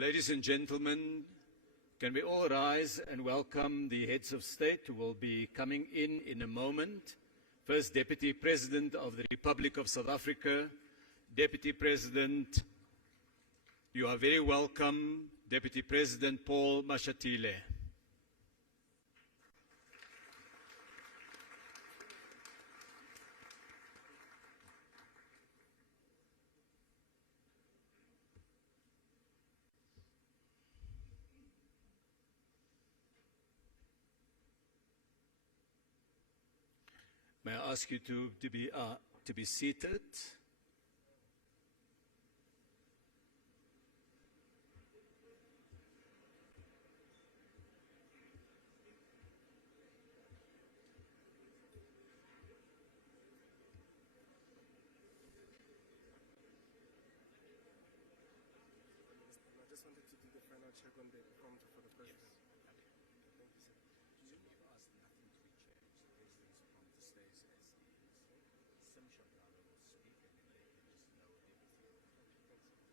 Ladies and gentlemen, can we all rise and welcome the heads of state who will be coming in a moment. First, Deputy President of the Republic of South Africa. Deputy President, you are very welcome, Deputy President Paul Mashatile. May I ask you to be seated? I just wanted to do the final check on the prompt for the president. Thank you, sir. You've asked nothing to be changed. The president's prompt stays as is. Sim Shabalala will speak and then they can just know everything.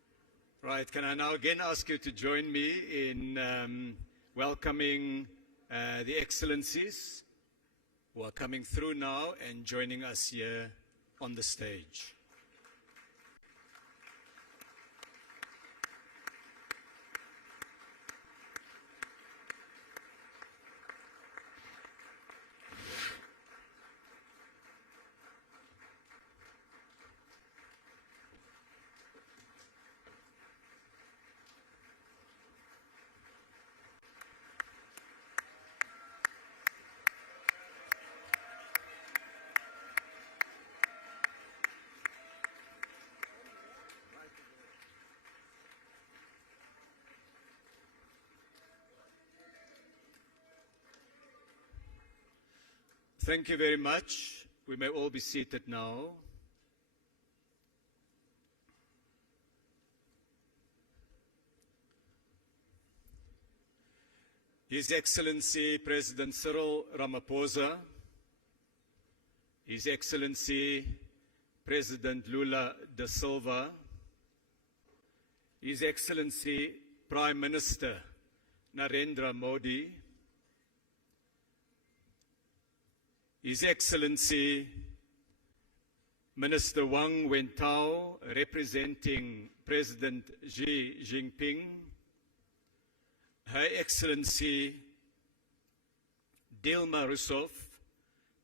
Right, can I now again ask you to join me in welcoming the Excellencies who are coming through now and joining us here on the stage. Thank you very much. We may all be seated now. His Excellency President Cyril Ramaphosa, His Excellency President Lula da Silva, His Excellency Prime Minister Narendra Modi, His Excellency Minister Wang Wentao, representing President Xi Jinping, Her Excellency Dilma Rousseff,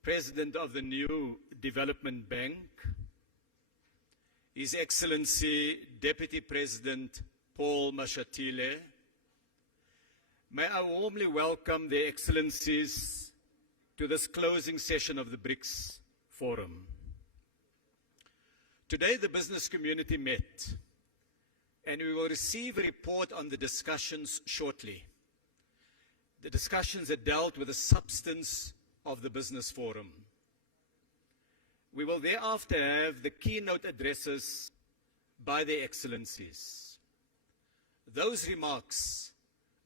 President of the New Development Bank, His Excellency Deputy President Paul Mashatile, may I warmly welcome the Excellencies to this closing session of the BRICS Forum. Today the business community met, and we will receive a report on the discussions shortly. The discussions that dealt with the substance of the business forum. We will thereafter have the keynote addresses by the Excellencies. Those remarks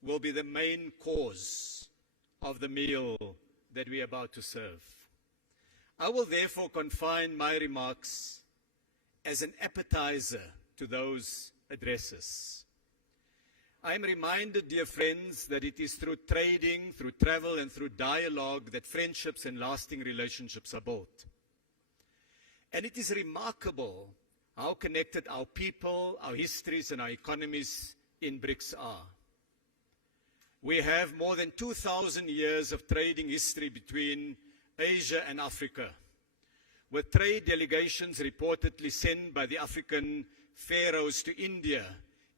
will be the main cause of the meal that we are about to serve. I will therefore confine my remarks as an appetizer to those addresses. I am reminded, dear friends, that it is through trading, through travel, and through dialogue that friendships and lasting relationships are built. And it is remarkable how connected our people, our histories, and our economies in BRICS are. We have more than 2,000 years of trading history between Asia and Africa, with trade delegations reportedly sent by the African pharaohs to India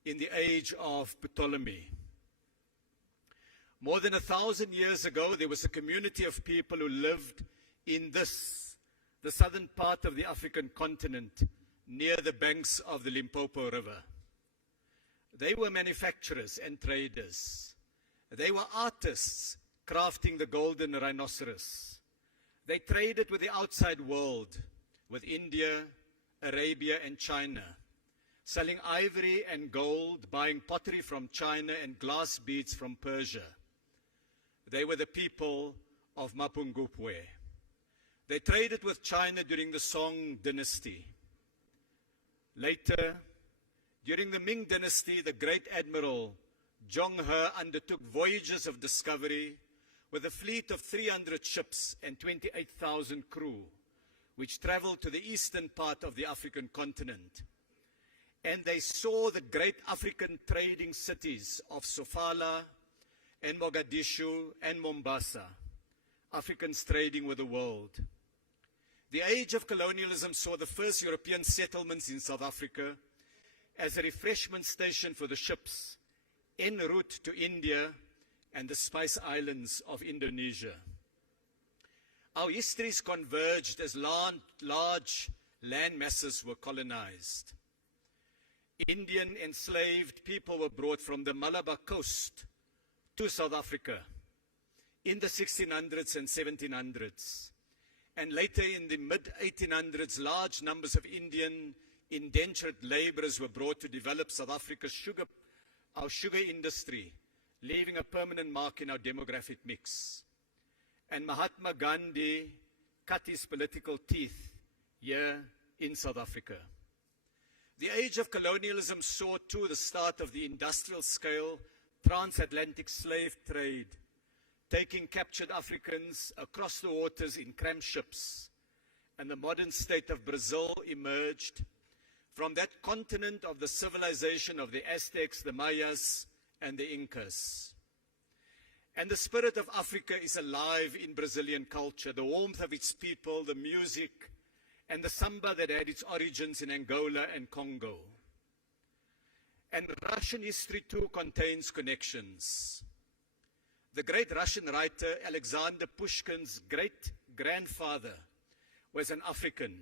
in the age of Ptolemy. More than 1,000 years ago, there was a community of people who lived in the southern part of the African continent, near the banks of the Limpopo River. They were manufacturers and traders. They were artists crafting the golden rhinoceros. They traded with the outside world, with India, Arabia, and China, selling ivory and gold, buying pottery from China and glass beads from Persia. They were the people of Mapungubwe. They traded with China during the Song dynasty. Later, During the Ming Dynasty, the great admiral Zhong He undertook voyages of discovery with a fleet of 300 ships and 28,000 crew, which traveled to the eastern part of the African continent. And they saw the great African trading cities of Sofala and Mogadishu and Mombasa, Africans trading with the world. The age of colonialism saw the first European settlements in South Africa as a refreshment station for the ships en route to India and the Spice Islands of Indonesia. Our histories converged as large land masses were colonized. Indian enslaved people were brought from the Malabar coast to South Africa in the 1600s and 1700s. And later in the mid-1800s, large numbers of Indian indentured laborers were brought to develop South Africa's our sugar industry, leaving a permanent mark in our demographic mix. And Mahatma Gandhi cut his political teeth here in South Africa. The age of colonialism saw too the start of the industrial scale transatlantic slave trade, taking captured Africans across the waters in crammed ships. And the modern state of Brazil emerged from that continent of the civilization of the Aztecs, the Mayas, and the Incas. And the spirit of Africa is alive in Brazilian culture, the warmth of its people, the music, and the samba that had its origins in Angola and Congo. And Russian history too contains connections. The great Russian writer Alexander Pushkin's great-grandfather was an African,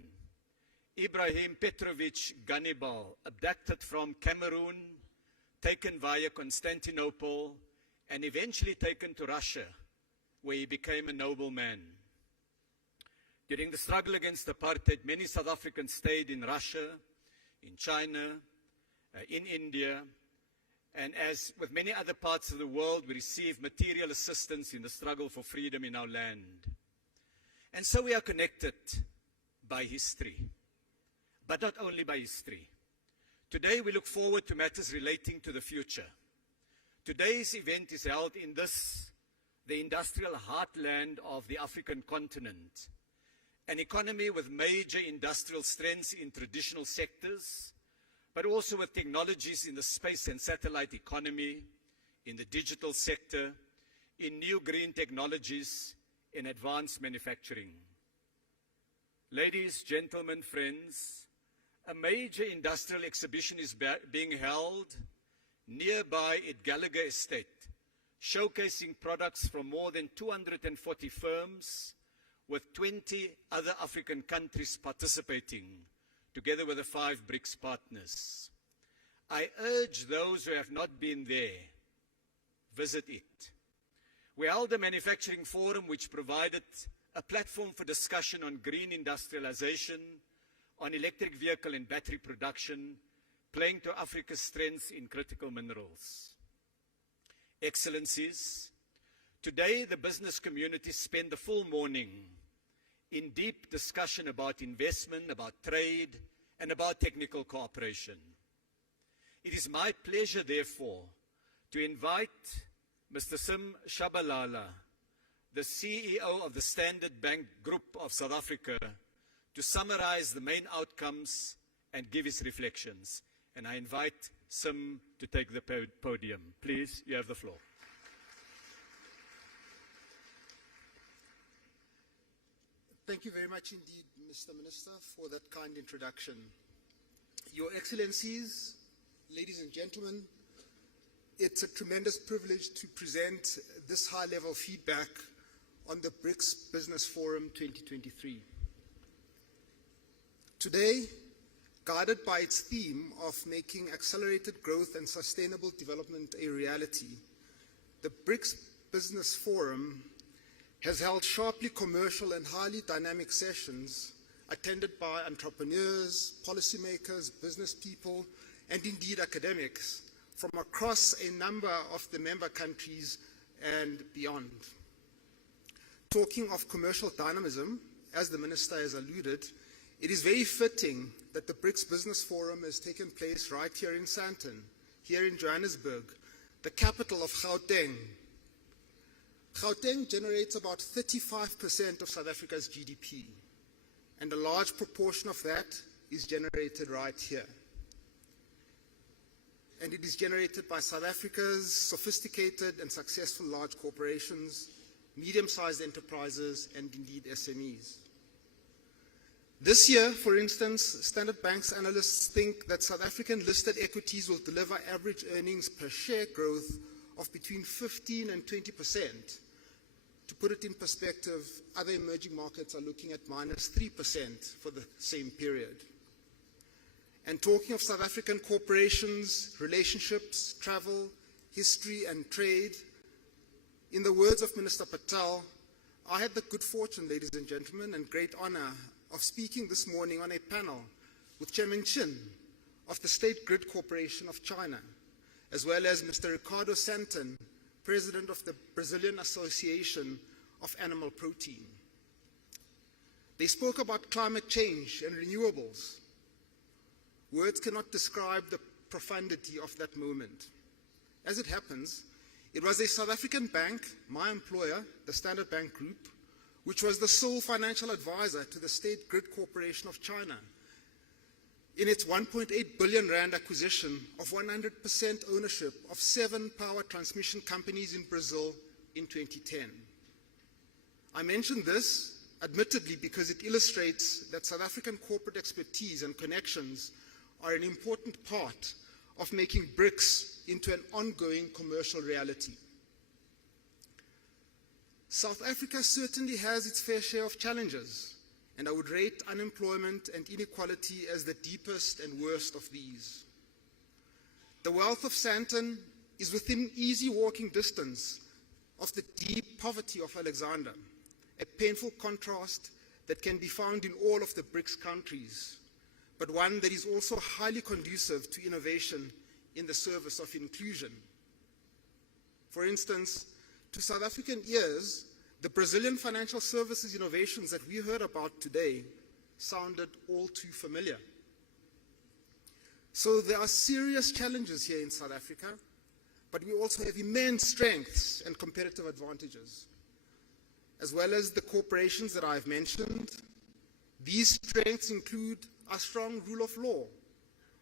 Ibrahim Petrovich Ganibal, abducted from Cameroon, taken via Constantinople, and eventually taken to Russia, where he became a nobleman. During the struggle against apartheid, many South Africans stayed in Russia, in China, in India, and as with many other parts of the world, we received material assistance in the struggle for freedom in our land. And so we are connected by history, but not only by history. Today we look forward to matters relating to the future. Today's event is held in the industrial heartland of the African continent, an economy with major industrial strengths in traditional sectors, but also with technologies in the space and satellite economy, in the digital sector, in new green technologies, in advanced manufacturing. Ladies, gentlemen, friends, a major industrial exhibition is being held nearby at Gallagher Estate, showcasing products from more than 240 firms, with 20 other African countries participating, together with the 5 BRICS partners. I urge those who have not been there, visit it. We held a manufacturing forum which provided a platform for discussion on green industrialization, on electric vehicle and battery production, playing to Africa's strengths in critical minerals. Excellencies, today the business community spent the full morning in deep discussion about investment, about trade, and about technical cooperation. It is my pleasure, therefore, to invite Mr. Sim Shabalala, the CEO of the Standard Bank Group of South Africa, to summarize the main outcomes and give his reflections. And I invite Sim to take the podium. Please, you have the floor. Thank you very much indeed, Mr. Minister, for that kind introduction. Your Excellencies, ladies and gentlemen, it's a tremendous privilege to present this high-level feedback on the BRICS Business Forum 2023. Today, guided by its theme of making accelerated growth and sustainable development a reality, the BRICS Business Forum has held sharply commercial and highly dynamic sessions attended by entrepreneurs, policymakers, business people, and indeed academics from across a number of the member countries and beyond. Talking of commercial dynamism, as the Minister has alluded, it is very fitting that the BRICS Business Forum has taken place right here in Sandton, here in Johannesburg, the capital of Gauteng. Gauteng generates about 35% of South Africa's GDP, and a large proportion of that is generated right here. And it is generated by South Africa's sophisticated and successful large corporations, medium-sized enterprises, and indeed SMEs. This year, for instance, Standard Bank's analysts think that South African listed equities will deliver average earnings per share growth of between 15 and 20%. To put it in perspective, other emerging markets are looking at minus 3% for the same period. And talking of South African corporations, relationships, travel, history, and trade, in the words of Minister Patel, I had the good fortune, ladies and gentlemen, and great honor of speaking this morning on a panel with Chairman Chin of the State Grid Corporation of China, as well as Mr. Ricardo Santon, President of the Brazilian Association of Animal Protein. They spoke about climate change and renewables. Words cannot describe the profundity of that moment. As it happens, it was a South African bank, my employer, the Standard Bank Group, which was the sole financial advisor to the State Grid Corporation of China in its 1.8 billion rand acquisition of 100% ownership of 7 power transmission companies in Brazil in 2010. I mention this, admittedly, because it illustrates that South African corporate expertise and connections are an important part of making BRICS into an ongoing commercial reality. South Africa certainly has its fair share of challenges, and I would rate unemployment and inequality as the deepest and worst of these. The wealth of Sandton is within easy walking distance of the deep poverty of Alexander, a painful contrast that can be found in all of the BRICS countries, but one that is also highly conducive to innovation in the service of inclusion. For instance, to South African ears, the Brazilian financial services innovations that we heard about today sounded all too familiar. So there are serious challenges here in South Africa, but we also have immense strengths and competitive advantages. As well as the corporations that I've mentioned, these strengths include a strong rule of law,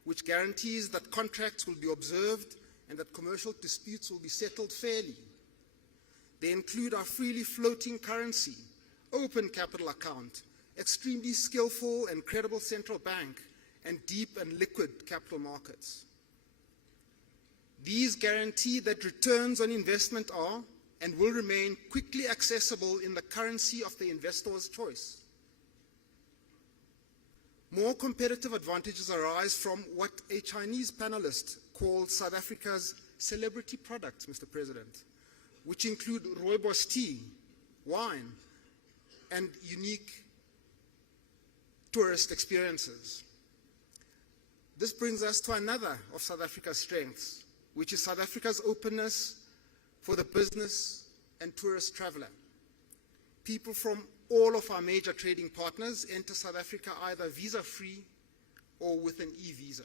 which guarantees that contracts will be observed and that commercial disputes will be settled fairly. They include our freely floating currency, open capital account, extremely skillful and credible central bank, and deep and liquid capital markets. These guarantee that returns on investment are and will remain quickly accessible in the currency of the investor's choice. More competitive advantages arise from what a Chinese panelist called South Africa's celebrity products, Mr. President, which include rooibos tea, wine, and unique tourist experiences. This brings us to another of South Africa's strengths, which is South Africa's openness for the business and tourist traveler. People from all of our major trading partners enter South Africa either visa-free or with an e-visa.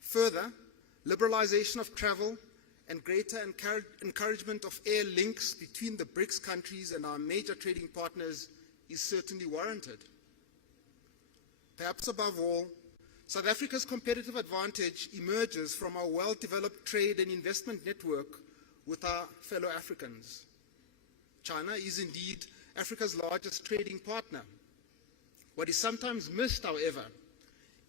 Further, liberalization of travel and greater encouragement of air links between the BRICS countries and our major trading partners is certainly warranted. Perhaps above all, South Africa's competitive advantage emerges from our well-developed trade and investment network with our fellow Africans. China is indeed Africa's largest trading partner. What is sometimes missed, however,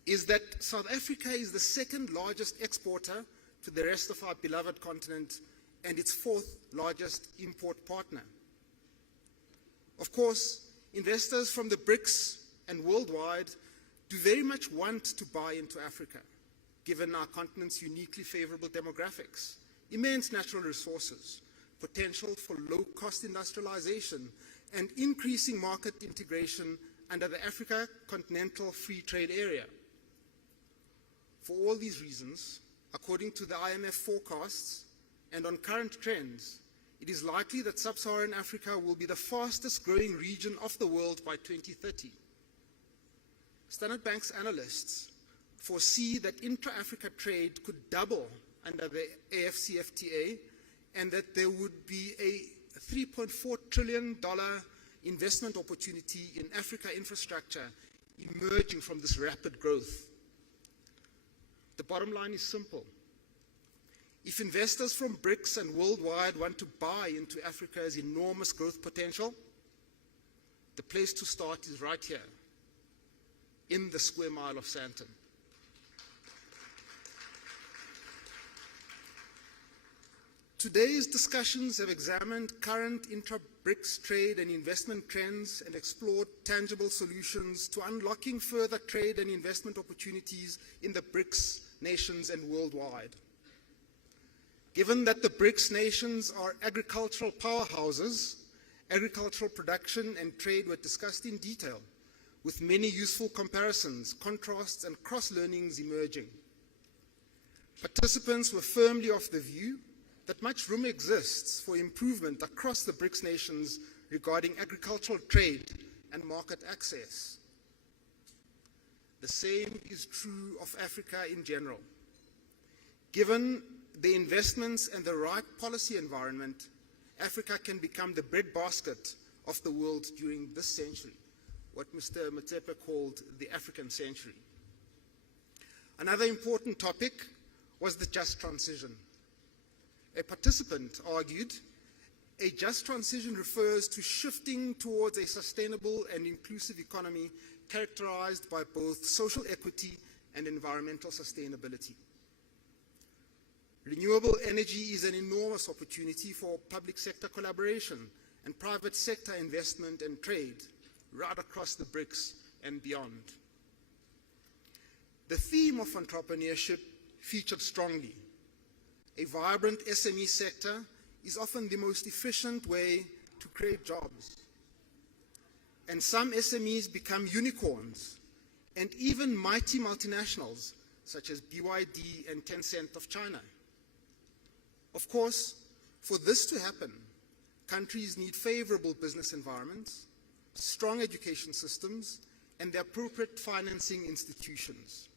is that South Africa is the second largest exporter to the rest of our beloved continent and its fourth largest import partner. Of course, investors from the BRICS and worldwide do very much want to buy into Africa, given our continent's uniquely favorable demographics, immense natural resources, potential for low-cost industrialization, and increasing market integration under the Africa Continental Free Trade Area. For all these reasons, according to the IMF forecasts and on current trends, it is likely that sub-Saharan Africa will be the fastest growing region of the world by 2030. Standard Bank's analysts foresee that intra-Africa trade could double under the AFCFTA and that there would be a $3.4 trillion investment opportunity in Africa infrastructure emerging from this rapid growth. The bottom line is simple. If investors from BRICS and worldwide want to buy into Africa's enormous growth potential, the place to start is right here, in the square mile of Sandton. Today's discussions have examined current intra-BRICS trade and investment trends and explored tangible solutions to unlocking further trade and investment opportunities in the BRICS nations and worldwide. Given that the BRICS nations are agricultural powerhouses, agricultural production and trade were discussed in detail, with many useful comparisons, contrasts, and cross-learnings emerging. Participants were firmly of the view that much room exists for improvement across the BRICS nations regarding agricultural trade and market access. The same is true of Africa in general. Given the investments and the right policy environment, Africa can become the breadbasket of the world during this century, what Mr. Motsepe called the African century. Another important topic was the just transition. A participant argued, a just transition refers to shifting towards a sustainable and inclusive economy characterized by both social equity and environmental sustainability. Renewable energy is an enormous opportunity for public sector collaboration and private sector investment and trade right across the BRICS and beyond. The theme of entrepreneurship featured strongly. A vibrant SME sector is often the most efficient way to create jobs. And some SMEs become unicorns and even mighty multinationals such as BYD and Tencent of China. Of course, for this to happen, countries need favorable business environments, strong education systems, and the appropriate financing institutions.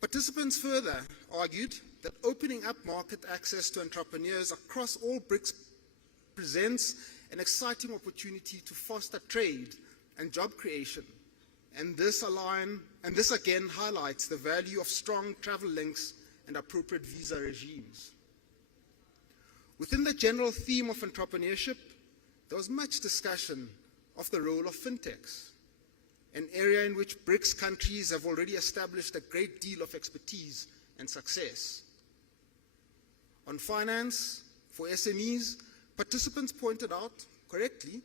Participants further argued that opening up market access to entrepreneurs across all BRICS presents an exciting opportunity to foster trade and job creation, and this again highlights the value of strong travel links and appropriate visa regimes. Within the general theme of entrepreneurship, there was much discussion of the role of fintechs, an area in which BRICS countries have already established a great deal of expertise and success. On finance for SMEs, participants pointed out correctly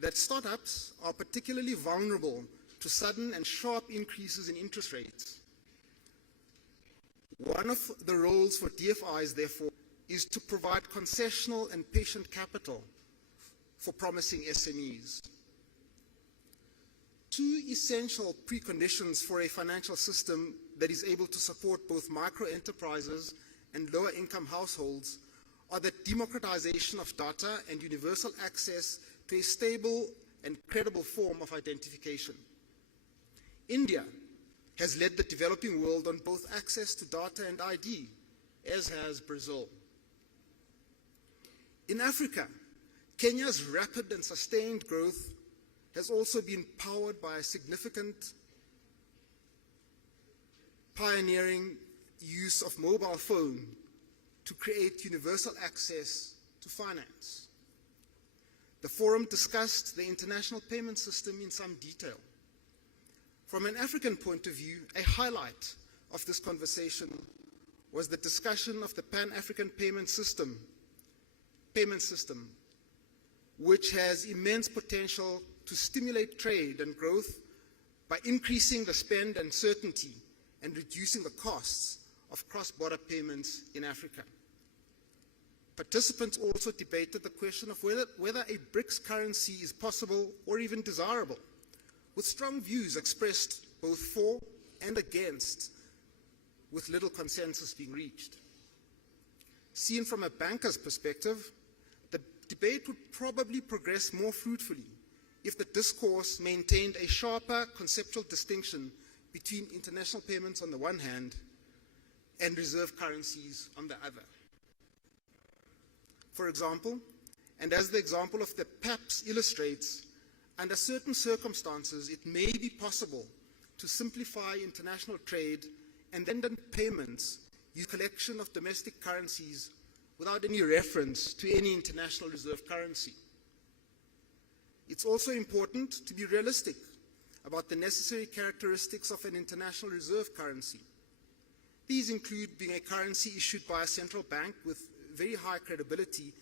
that startups are particularly vulnerable to sudden and sharp increases in interest rates. One of the roles for DFIs, therefore, is to provide concessional and patient capital for promising SMEs. Two essential preconditions for a financial system that is able to support both micro enterprises and lower income households are the democratization of data and universal access to a stable and credible form of identification. India has led the developing world on both access to data and ID, as has Brazil. In Africa, Kenya's rapid and sustained growth has also been powered by a significant pioneering use of mobile phone to create universal access to finance. The forum discussed the international payment system in some detail. From an African point of view, a highlight of this conversation was the discussion of the Pan-African payment system, which has immense potential to stimulate trade and growth by increasing the spend and certainty and reducing the costs of cross-border payments in Africa. Participants also debated the question of whether a BRICS currency is possible or even desirable, with strong views expressed both for and against, with little consensus being reached. Seen from a banker's perspective, the debate would probably progress more fruitfully if the discourse maintained a sharper conceptual distinction between international payments on the one hand and reserve currencies on the other. For example, and as the example of the PAPS illustrates, under certain circumstances it may be possible to simplify international trade and then payments use collection of domestic currencies without any reference to any international reserve currency. It's also important to be realistic about the necessary characteristics of an international reserve currency. These include being a currency issued by a central bank with very high credibility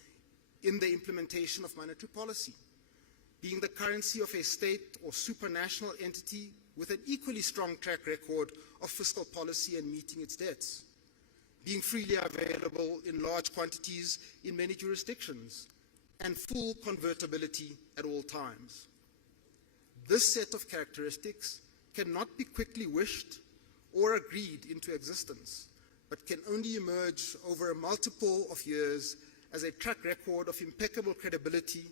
in the implementation of monetary policy, being the currency of a state or supranational entity with an equally strong track record of fiscal policy and meeting its debts, being freely available in large quantities in many jurisdictions, and full convertibility at all times. This set of characteristics cannot be quickly wished or agreed into existence, but can only emerge over a multiple of years as a track record of impeccable credibility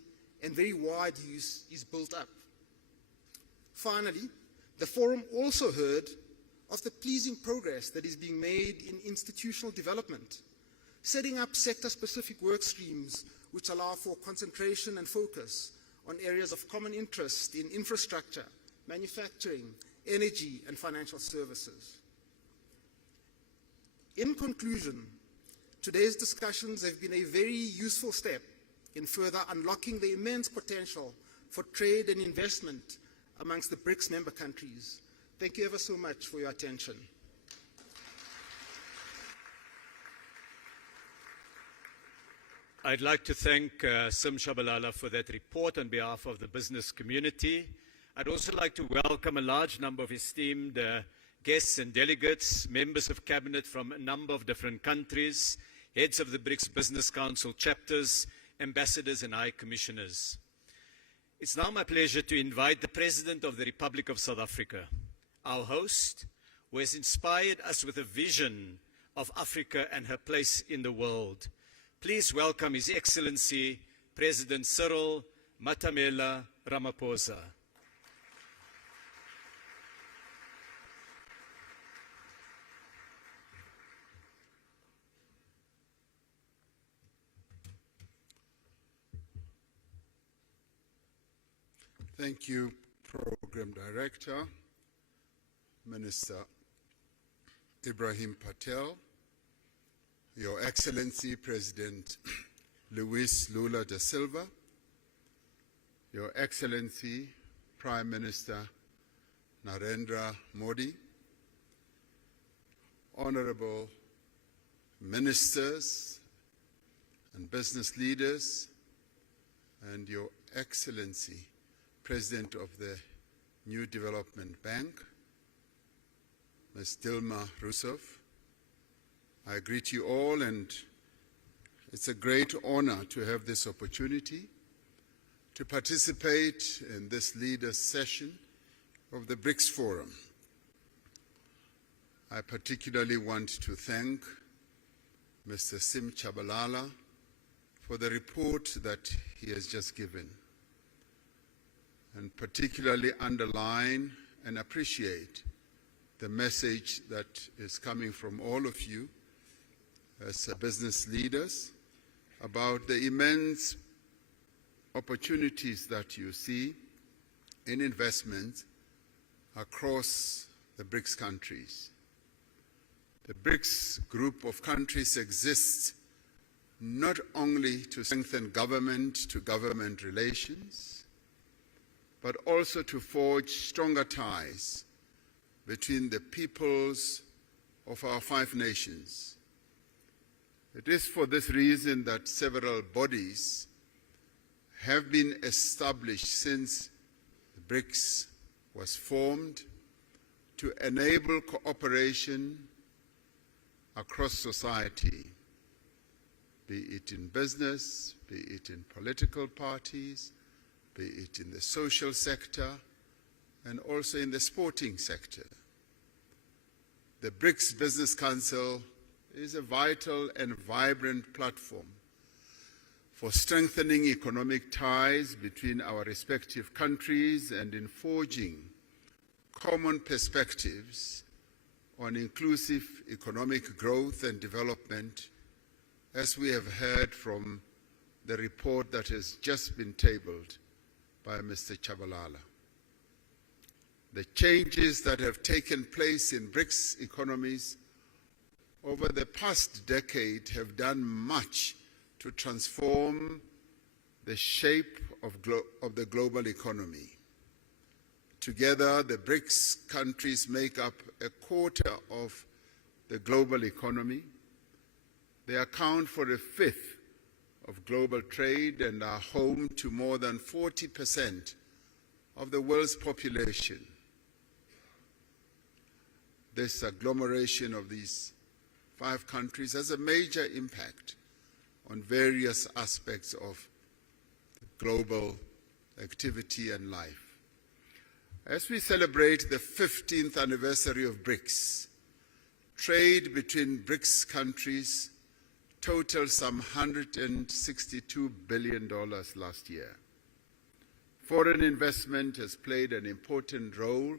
and very wide use is built up. Finally, the forum also heard of the pleasing progress that is being made in institutional development, setting up sector-specific work streams which allow for concentration and focus on areas of common interest in infrastructure, manufacturing, energy, and financial services. In conclusion, today's discussions have been a very useful step in further unlocking the immense potential for trade and investment amongst the BRICS member countries. Thank you ever so much for your attention. I'd like to thank Sim Shabalala for that report on behalf of the business community. I'd also like to welcome a large number of esteemed guests and delegates, members of cabinet from a number of different countries, heads of the BRICS Business Council chapters, ambassadors and high commissioners. It's now my pleasure to invite the President of the Republic of South Africa, our host, who has inspired us with a vision of Africa and her place in the world. Please welcome His Excellency, President Cyril Matamela Ramaphosa. Thank you, Program Director, Minister Ibrahim Patel, Your Excellency President Luis Lula da Silva, Your Excellency Prime Minister Narendra Modi, Honorable Ministers and business leaders, and Your Excellency President of the New Development Bank, Ms. Dilma Rousseff. I greet you all, and it's a great honor to have this opportunity to participate in this leaders' session of the BRICS Forum. I particularly want to thank Mr. Sim Shabalala for the report that he has just given, and particularly underline and appreciate the message that is coming from all of you as business leaders about the immense opportunities that you see in investment across the BRICS countries. The BRICS group of countries exists not only to strengthen government-to-government relations, but also to forge stronger ties between the peoples of our 5 nations. It is for this reason that several bodies have been established since the BRICS was formed to enable cooperation across society, be it in business, be it in political parties, be it in the social sector, and also in the sporting sector. The BRICS Business Council is a vital and vibrant platform for strengthening economic ties between our respective countries and in forging common perspectives on inclusive economic growth and development, as we have heard from the report that has just been tabled by Mr. Chabalala. The changes that have taken place in BRICS economies over the past decade have done much to transform the shape of the global economy. Together, the BRICS countries make up a quarter of the global economy. They account for a fifth of global trade and are home to more than 40% of the world's population. This agglomeration of these 5 countries has a major impact on various aspects of global activity and life. As we celebrate the 15th anniversary of BRICS, trade between BRICS countries totaled some $162 billion last year. Foreign investment has played an important role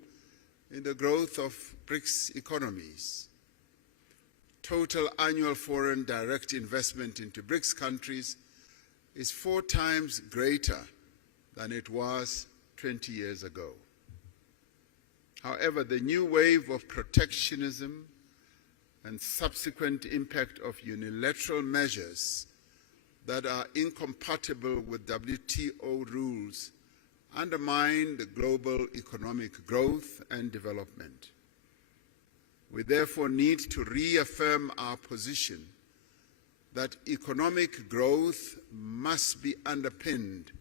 in the growth of BRICS economies. Total annual foreign direct investment into BRICS countries is 4 times greater than it was 20 years ago. However, the new wave of protectionism and subsequent impact of unilateral measures that are incompatible with WTO rules undermine the global economic growth and development. We therefore need to reaffirm our position that economic growth must be underpinned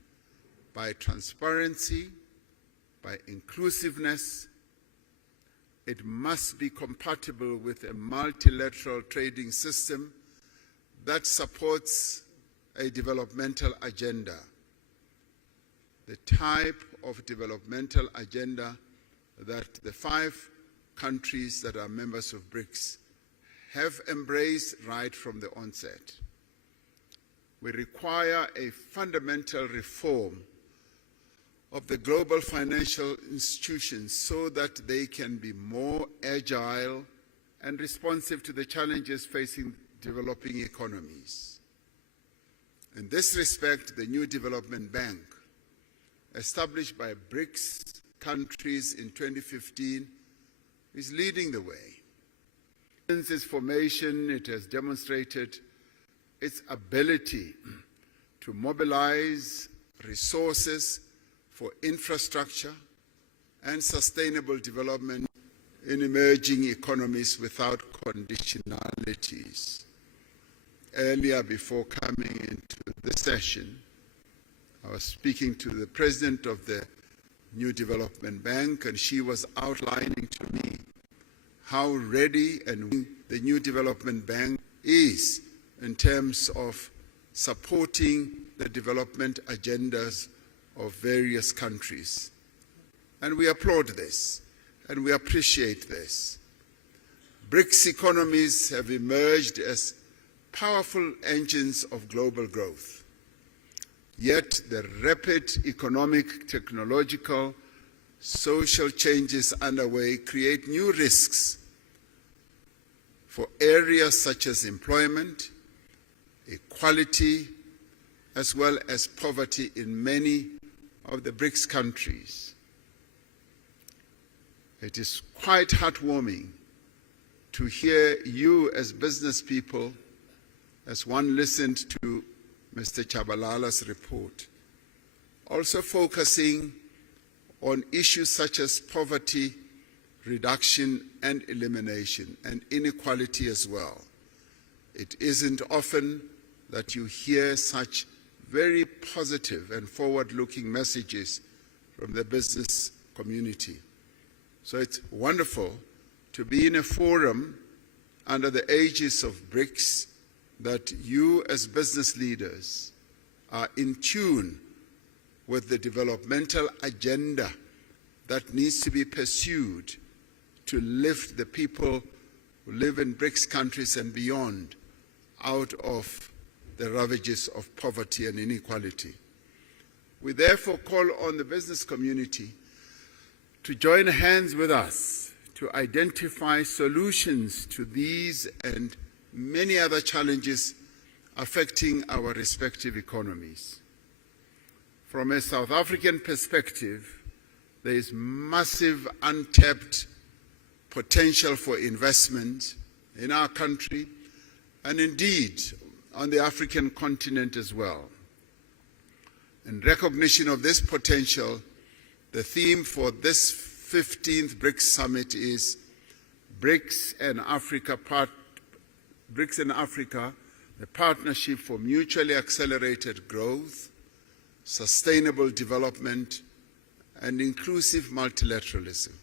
by transparency, by inclusiveness. It must be compatible with a multilateral trading system that supports a developmental agenda, the type of developmental agenda that the 5 countries that are members of BRICS have embraced right from the onset. We require a fundamental reform of the global financial institutions so that they can be more agile and responsive to the challenges facing developing economies. In this respect, the new development bank, established by BRICS countries in 2015, is leading the way. Since its formation, it has demonstrated its ability to mobilize resources for infrastructure and sustainable development in emerging economies without conditionalities. Earlier, before coming into this session, I was speaking to the president of the New Development Bank, and she was outlining to me how ready and the New Development Bank is in terms of supporting the development agendas of various countries. And we applaud this, and we appreciate this. BRICS economies have emerged as powerful engines of global growth. Yet the rapid economic, technological, social changes underway create new risks for areas such as employment, equality, as well as poverty in many of the BRICS countries. It is quite heartwarming to hear you as business people, as one listened to Mr. Chabalala's report, also focusing on issues such as poverty reduction and elimination, and inequality as well. It isn't often that you hear such very positive and forward-looking messages from the business community. So it's wonderful to be in a forum under the aegis of BRICS that you as business leaders are in tune with the developmental agenda that needs to be pursued to lift the people who live in BRICS countries and beyond out of the ravages of poverty and inequality. We therefore call on the business community to join hands with us to identify solutions to these and many other challenges affecting our respective economies. From a South African perspective, there is massive untapped potential for investment in our country and indeed on the African continent as well. In recognition of this potential, the theme for this 15th BRICS Summit is BRICS and Africa, the partnership for mutually accelerated growth, sustainable development, and inclusive multilateralism.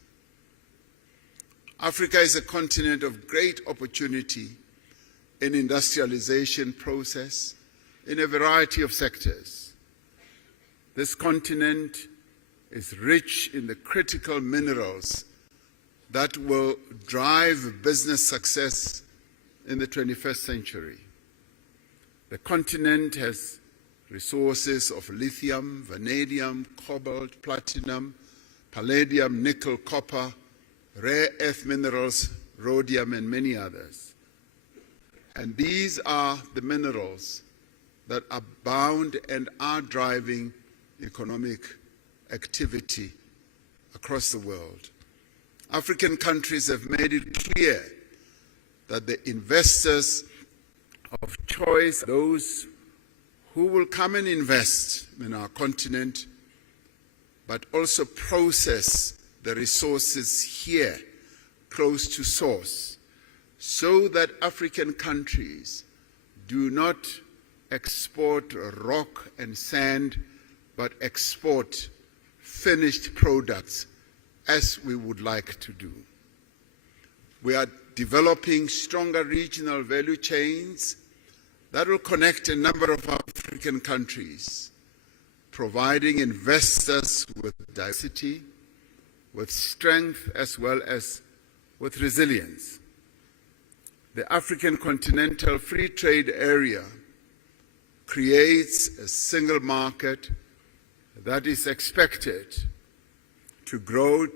Africa is a continent of great opportunity in industrialization process in a variety of sectors. This continent is rich in the critical minerals that will drive business success in the 21st century. The continent has resources of lithium, vanadium, cobalt, platinum, palladium, nickel, copper, rare earth minerals, rhodium, and many others. And these are the minerals that abound and are driving economic activity across the world. African countries have made it clear that the investors of choice, those who will come and invest in our continent, but also process the resources here close to source, so that African countries do not export rock and sand, but export finished products as we would like to do. We are developing stronger regional value chains that will connect a number of African countries, providing investors with diversity, with strength, as well as with resilience. The African Continental Free Trade Area creates a single market that is expected to grow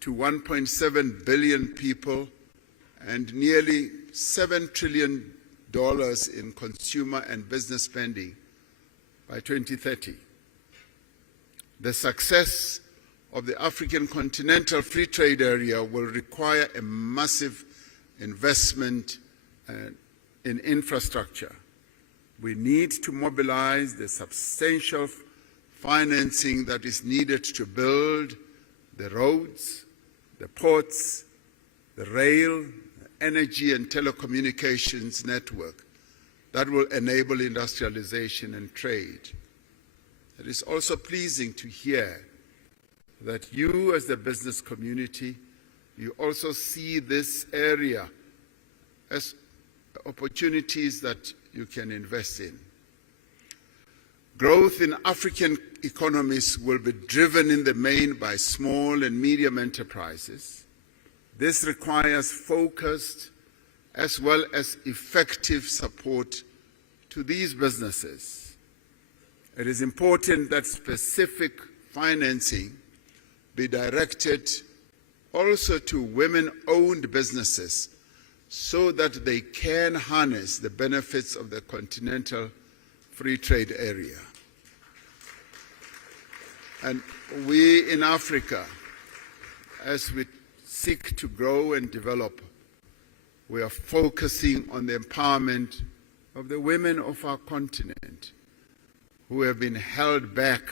to 1.7 billion people and nearly $7 trillion in consumer and business spending by 2030. The success of the African Continental Free Trade Area will require a massive investment in infrastructure. We need to mobilize the substantial financing that is needed to build the roads, the ports, the rail, energy and telecommunications network that will enable industrialization and trade. It is also pleasing to hear that you, as the business community, you also see this area as opportunities that you can invest in. Growth in African economies will be driven in the main by small and medium enterprises. This requires focused as well as effective support to these businesses. It is important that specific financing be directed also to women-owned businesses so that they can harness the benefits of the Continental Free Trade Area. And we in Africa, as we seek to grow and develop, we are focusing on the empowerment of the women of our continent who have been held back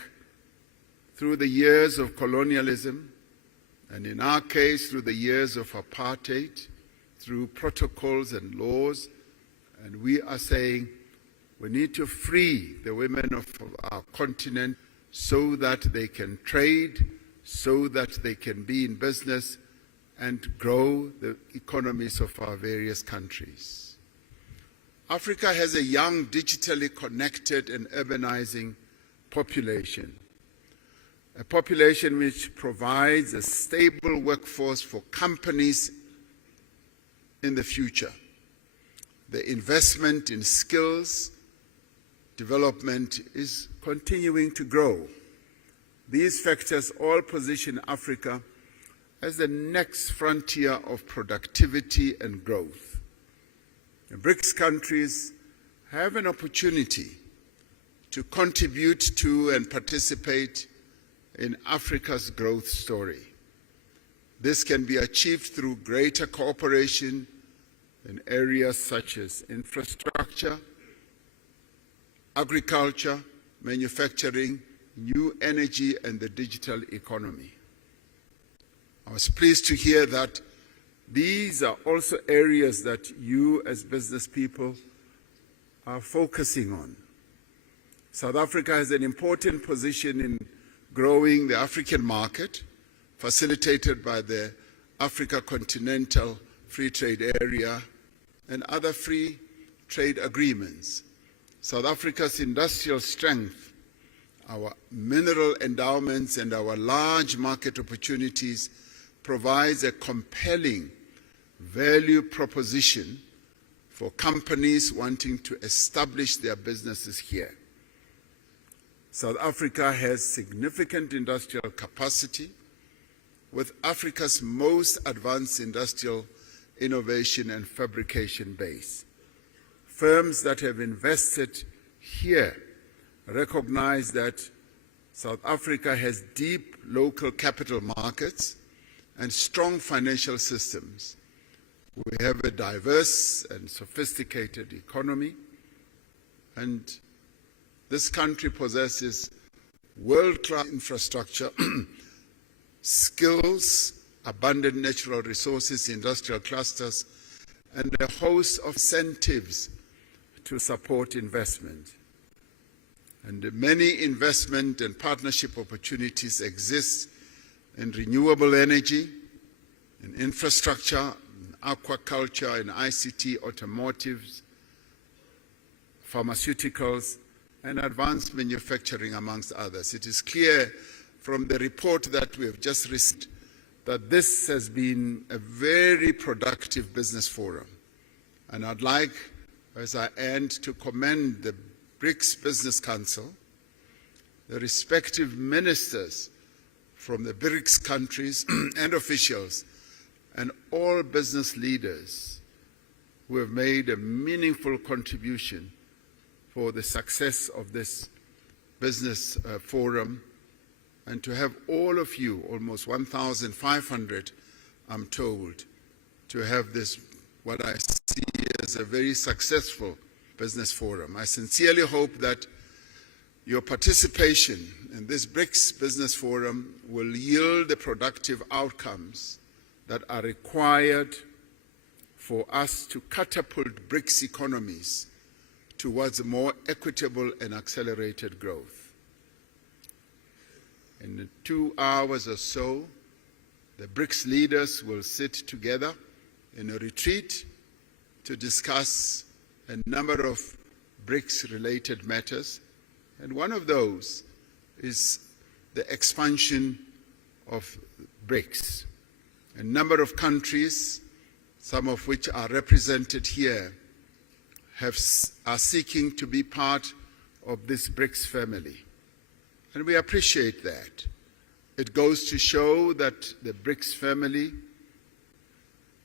through the years of colonialism, and in our case, through the years of apartheid, through protocols and laws. And we are saying we need to free the women of our continent so that they can trade, so that they can be in business and grow the economies of our various countries. Africa has a young, digitally connected and urbanizing population, a population which provides a stable workforce for companies in the future. The investment in skills development is continuing to grow. These factors all position Africa as the next frontier of productivity and growth. The BRICS countries have an opportunity to contribute to and participate in Africa's growth story. This can be achieved through greater cooperation in areas such as infrastructure, agriculture, manufacturing, new energy, and the digital economy. I was pleased to hear that these are also areas that you as business people are focusing on. South Africa has an important position in growing the African market, facilitated by the Africa Continental Free Trade Area and other free trade agreements. South Africa's industrial strength, our mineral endowments, and our large market opportunities provides a compelling value proposition for companies wanting to establish their businesses here. South Africa has significant industrial capacity, with Africa's most advanced industrial innovation and fabrication base. Firms that have invested here recognize that South Africa has deep local capital markets and strong financial systems. We have a diverse and sophisticated economy, and this country possesses world-class infrastructure, skills, abundant natural resources, industrial clusters, and a host of incentives to support investment. And many investment and partnership opportunities exist in renewable energy, in infrastructure, in aquaculture, in ICT, automotives, pharmaceuticals, and advanced manufacturing, amongst others. It is clear from the report that we have just received that this has been a very productive business forum. And I'd like, as I end, to commend the BRICS Business Council, the respective ministers from the BRICS countries and officials, and all business leaders who have made a meaningful contribution for the success of this business forum, and to have all of you, almost 1,500, I'm told, to have this, what I see as a very successful business forum. I sincerely hope that your participation in this BRICS Business Forum will yield the productive outcomes that are required for us to catapult BRICS economies towards more equitable and accelerated growth. In 2 hours or so, the BRICS leaders will sit together in a retreat to discuss a number of BRICS-related matters, and one of those is the expansion of BRICS. A number of countries, some of which are represented here, are seeking to be part of this BRICS family. And we appreciate that. It goes to show that the BRICS family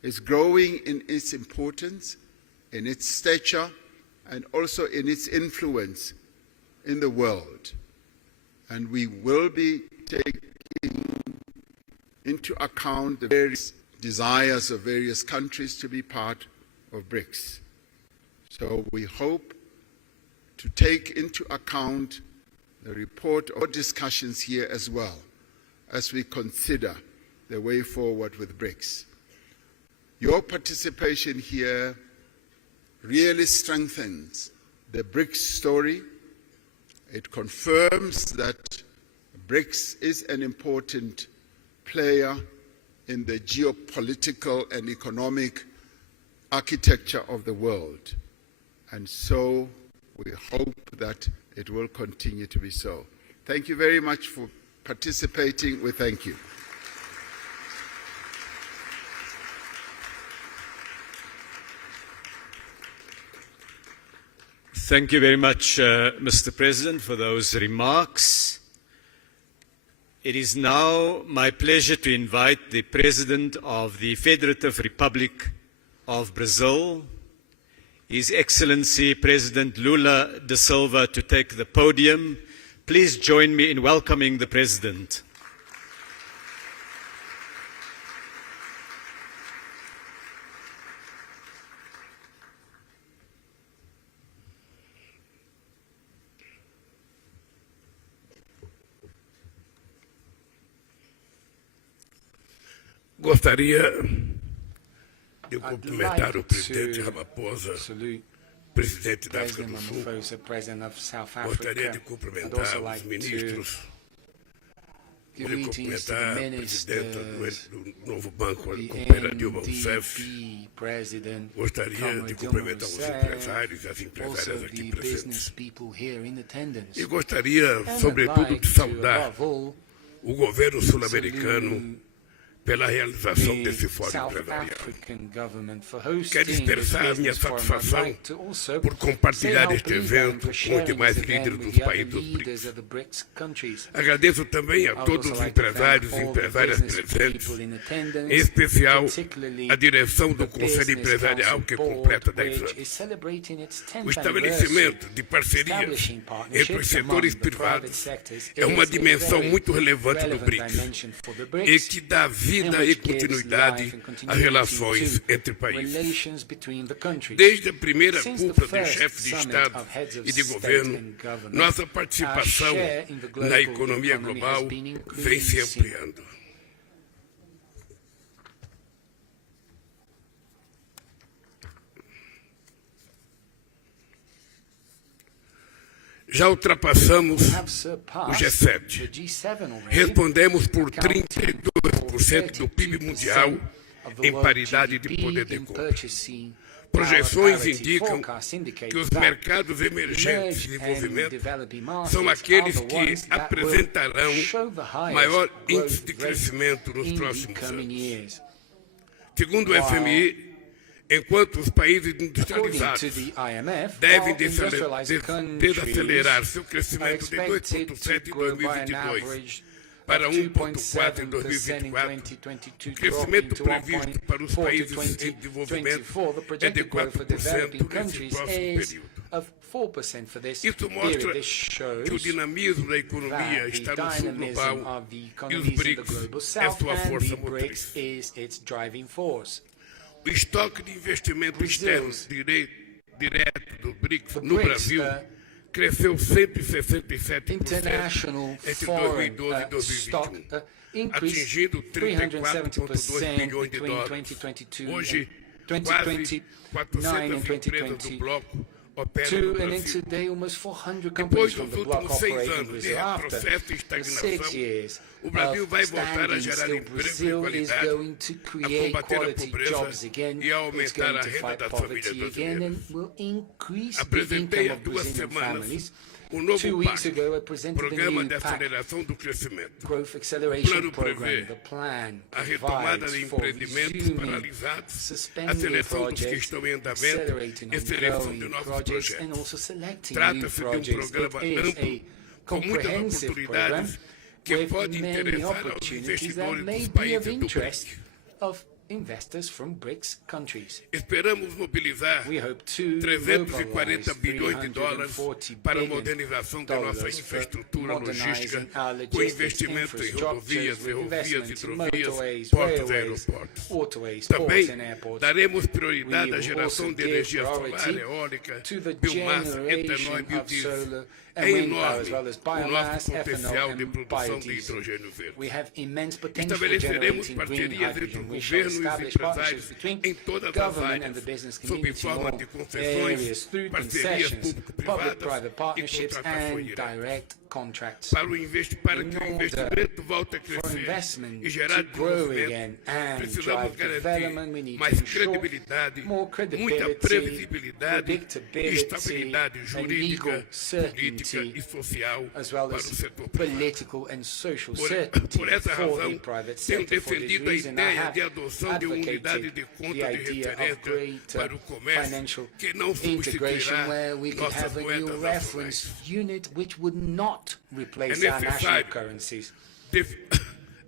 is growing in its importance, in its stature, and also in its influence in the world. And we will be taking into account the various desires of various countries to be part of BRICS. So we hope to take into account the report or discussions here as well as we consider the way forward with BRICS. Your participation here really strengthens the BRICS story. It confirms that BRICS is an important player in the geopolitical and economic architecture of the world. And so we hope that it will continue to be so. Thank you very much for participating. We thank you. Thank you very much, Mr. President, for those remarks. It is now my pleasure to invite the President of the Federative Republic of Brazil, His Excellency President Lula da Silva, to take the podium. Please join me in welcoming the President. Gostaria de cumprimentar o presidente Ramaphosa, presidente da África do Sul. Gostaria de cumprimentar os ministros. Queria cumprimentar a presidenta do novo Banco Cooperativo Rousseff. Gostaria de cumprimentar os empresários e as empresárias aqui presentes. E gostaria, sobretudo, de saudar o governo sul-americano pela realização desse fórum empresarial. Quero expressar a minha satisfação por compartilhar este evento com os demais líderes dos países dos BRICS. Agradeço também a todos os empresários e empresárias presentes, em especial a direção do Conselho Empresarial, que completa 10 anos. O estabelecimento de parcerias entre os setores privados é uma dimensão muito relevante do BRICS e que dá vida e continuidade às relações entre países. Desde a primeira cúpula dos chefes de Estado e de governo, nossa participação na economia global vem se ampliando. Já ultrapassamos o G7. Respondemos por 32% do PIB mundial em paridade de poder de compra. Projeções indicam que os mercados emergentes de desenvolvimento são aqueles que apresentarão maior índice de crescimento nos próximos anos. Segundo o FMI, enquanto os países industrializados devem desacelerar seu crescimento de 2,7% em 2022 para 1,4% em 2024, o crescimento previsto para os países em desenvolvimento é de 4% nesse próximo período. Isso mostra que o dinamismo da economia está no sul global e os BRICS é sua força motriz. O estoque de investimento externo direto do BRICS no Brasil cresceu 167% entre 2012 e 2021, atingindo 34,2 bilhões de dólares. Hoje, quase 400 empresas do bloco operam no Brasil. Depois dos últimos 6 anos de retrocesso e estagnação, o Brasil vai voltar a gerar emprego de qualidade, a combater a pobreza e a aumentar a renda das famílias brasileiras. Apresentei há 2 semanas o novo PAC, Programa de Aceleração do Crescimento. O plano prevê a retomada de empreendimentos paralisados, a seleção dos que estão em andamento e a seleção de novos projetos. Trata-se de um programa amplo, com muitas oportunidades que pode interessar aos investidores dos países do BRICS. Esperamos mobilizar 340 bilhões de dólares para a modernização da nossa infraestrutura logística, com investimento em rodovias, ferrovias, hidrovias, portos e aeroportos. Também daremos prioridade à geração de energia solar, eólica, biomassa, etanol e biodiesel. É enorme o nosso potencial de produção de hidrogênio verde. Estabeleceremos parcerias entre o governo e os empresários em todas as áreas, sob forma de concessões, parcerias público-privadas e contratações diretas. Para que o investimento volte a crescer e gerar desenvolvimento, precisamos garantir mais credibilidade, muita previsibilidade e estabilidade jurídica, política security e social as well para o as setor privado. political and social certainty Por essa for razão, the private tenho sector. For this defendido a reason, I ideia have de adoção de uma unidade de advocated conta the de idea of referência greater para o comércio financial que não integration substituirá where we could nossas have a moedas new nacionais. reference unit which would not replace É our national necessário currencies.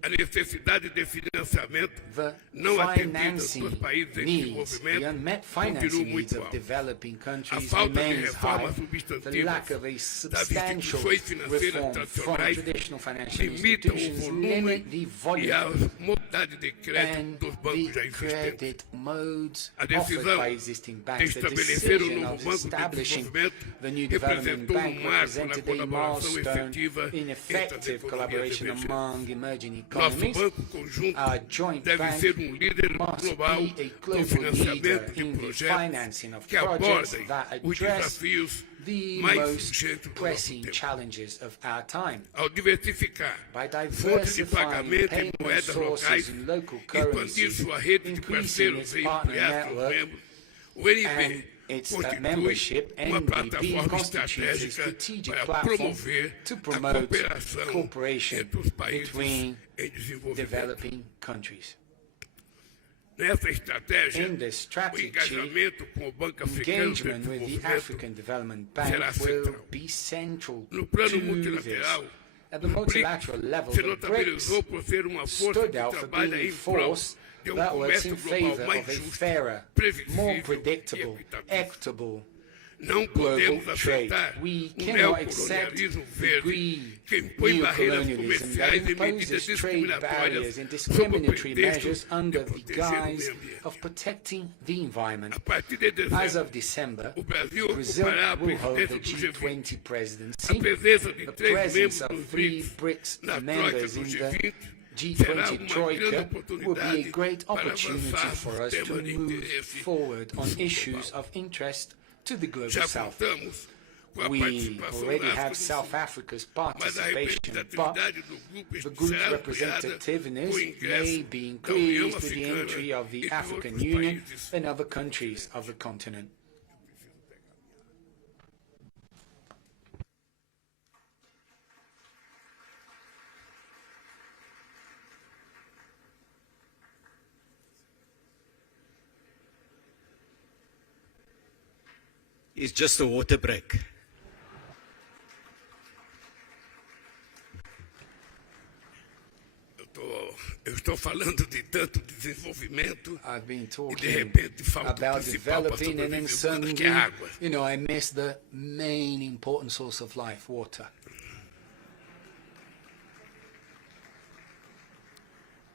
A necessidade de financiamento The não atendida financing dos países em needs, the desenvolvimento unmet continua financing needs muito of alto. developing A countries falta de remains high. reformas The substantivas lack of a das substantial instituições financeiras reform from tradicionais traditional financial limitam o institutions volume limit the e volume a modalidade de crédito and dos bancos já the existentes. credit modes A offered decisão by existing de banks. The estabelecer o decision novo of Banco de establishing Desenvolvimento the new development representou bank marco na represented a colaboração milestone efetiva in entre as effective economias collaboration emergentes. among emerging Nosso economies. banco conjunto Our joint deve bank ser líder must global be a no global financiamento leader de in the projetos financing of que projects abordem that os address desafios the mais most urgentes do nosso pressing tempo. challenges of our time. Ao diversificar By fontes de diversifying pagamento em payment moedas sources locais, in local expandir currencies, sua rede de increasing parceiros its e partner ampliar seus network, membros, o NB and its constitui membership, uma NDP, plataforma constitutes a estratégica strategic para platform promover to a promote cooperação cooperation entre os países between em desenvolvimento. developing countries. Nessa estratégia, In this o strategy, engajamento com o Banco Africano de engagement with the Desenvolvimento African Development Bank será will central. be central No plano to this. multilateral, At the o BRICS multilateral level, se the notabilizou BRICS por ser uma força stood que out for trabalha being em a prol force de that works comércio in global favor mais of a justo, fairer, previsível more e predictable, equitativo. equitable Não global podemos trade. aceitar We um cannot accept neocolonialismo the verde green que impõe barreiras neocolonialism that comerciais e medidas imposes trade barriers discriminatórias and sob o discriminatory pretexto measures de under the proteger o guise meio ambiente. of protecting the environment. A partir de As dezembro, of December, o Brasil Brazil ocupará a will hold the presidência do G20. G20 A presidency. presença de The três presence membros of dos 3 BRICS BRICS na troika members do in the G20 será G20 uma grande Troika will be a oportunidade great para opportunity avançar for no us to tema de move interesse forward on issues of interest to the global Já south. contamos com a We participação already da have África do South Sul, Africa's mas a participation, but representatividade do grupo the group's será ampliada representativeness com o may ingresso be da União increased with the Africana entry of e the de African outros Union países. and other countries of the continent. Is just a water break. Eu estou falando de tanto desenvolvimento I've been e de talking repente falta o about principal para developing and then sobreviver, suddenly, que é a água. I miss the main important source of life, water.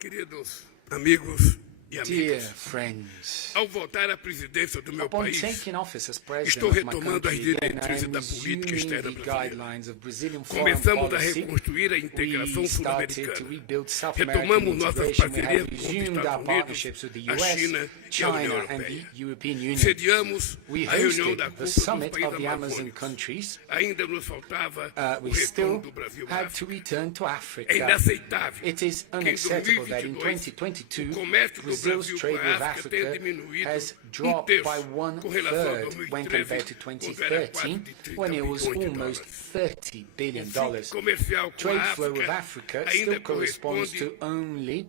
Queridos amigos e Dear amigas, friends, ao voltar à presidência do meu upon país, taking office as estou president of my retomando as country again, I diretrizes am da política resuming externa the brasileira. guidelines of Brazilian foreign Começamos a policy. reconstruir a integração We started to sul-americana. rebuild South American Retomamos nossas integration. We parcerias have com os resumed our Estados partnerships with Unidos, the a US, China e a União China, and Europeia. the European Union. Sediamos We a reunião hosted da the cúpula dos summit países of the Amazon amazônicos. countries. Ainda nos faltava We o retorno still do Brasil à had to África. return to É Africa. inaceitável It is que em unacceptable that in 2022 2022, o comércio do Brazil's Brasil trade com with a África tenha Africa diminuído has dropped by com relação a 1/3 when compared to 2013, quando era quase 2013, de 30 when it was bilhões de almost dólares. $30 billion. O fluxo comercial com Trade a flow with África Africa ainda still corresponds corresponde to only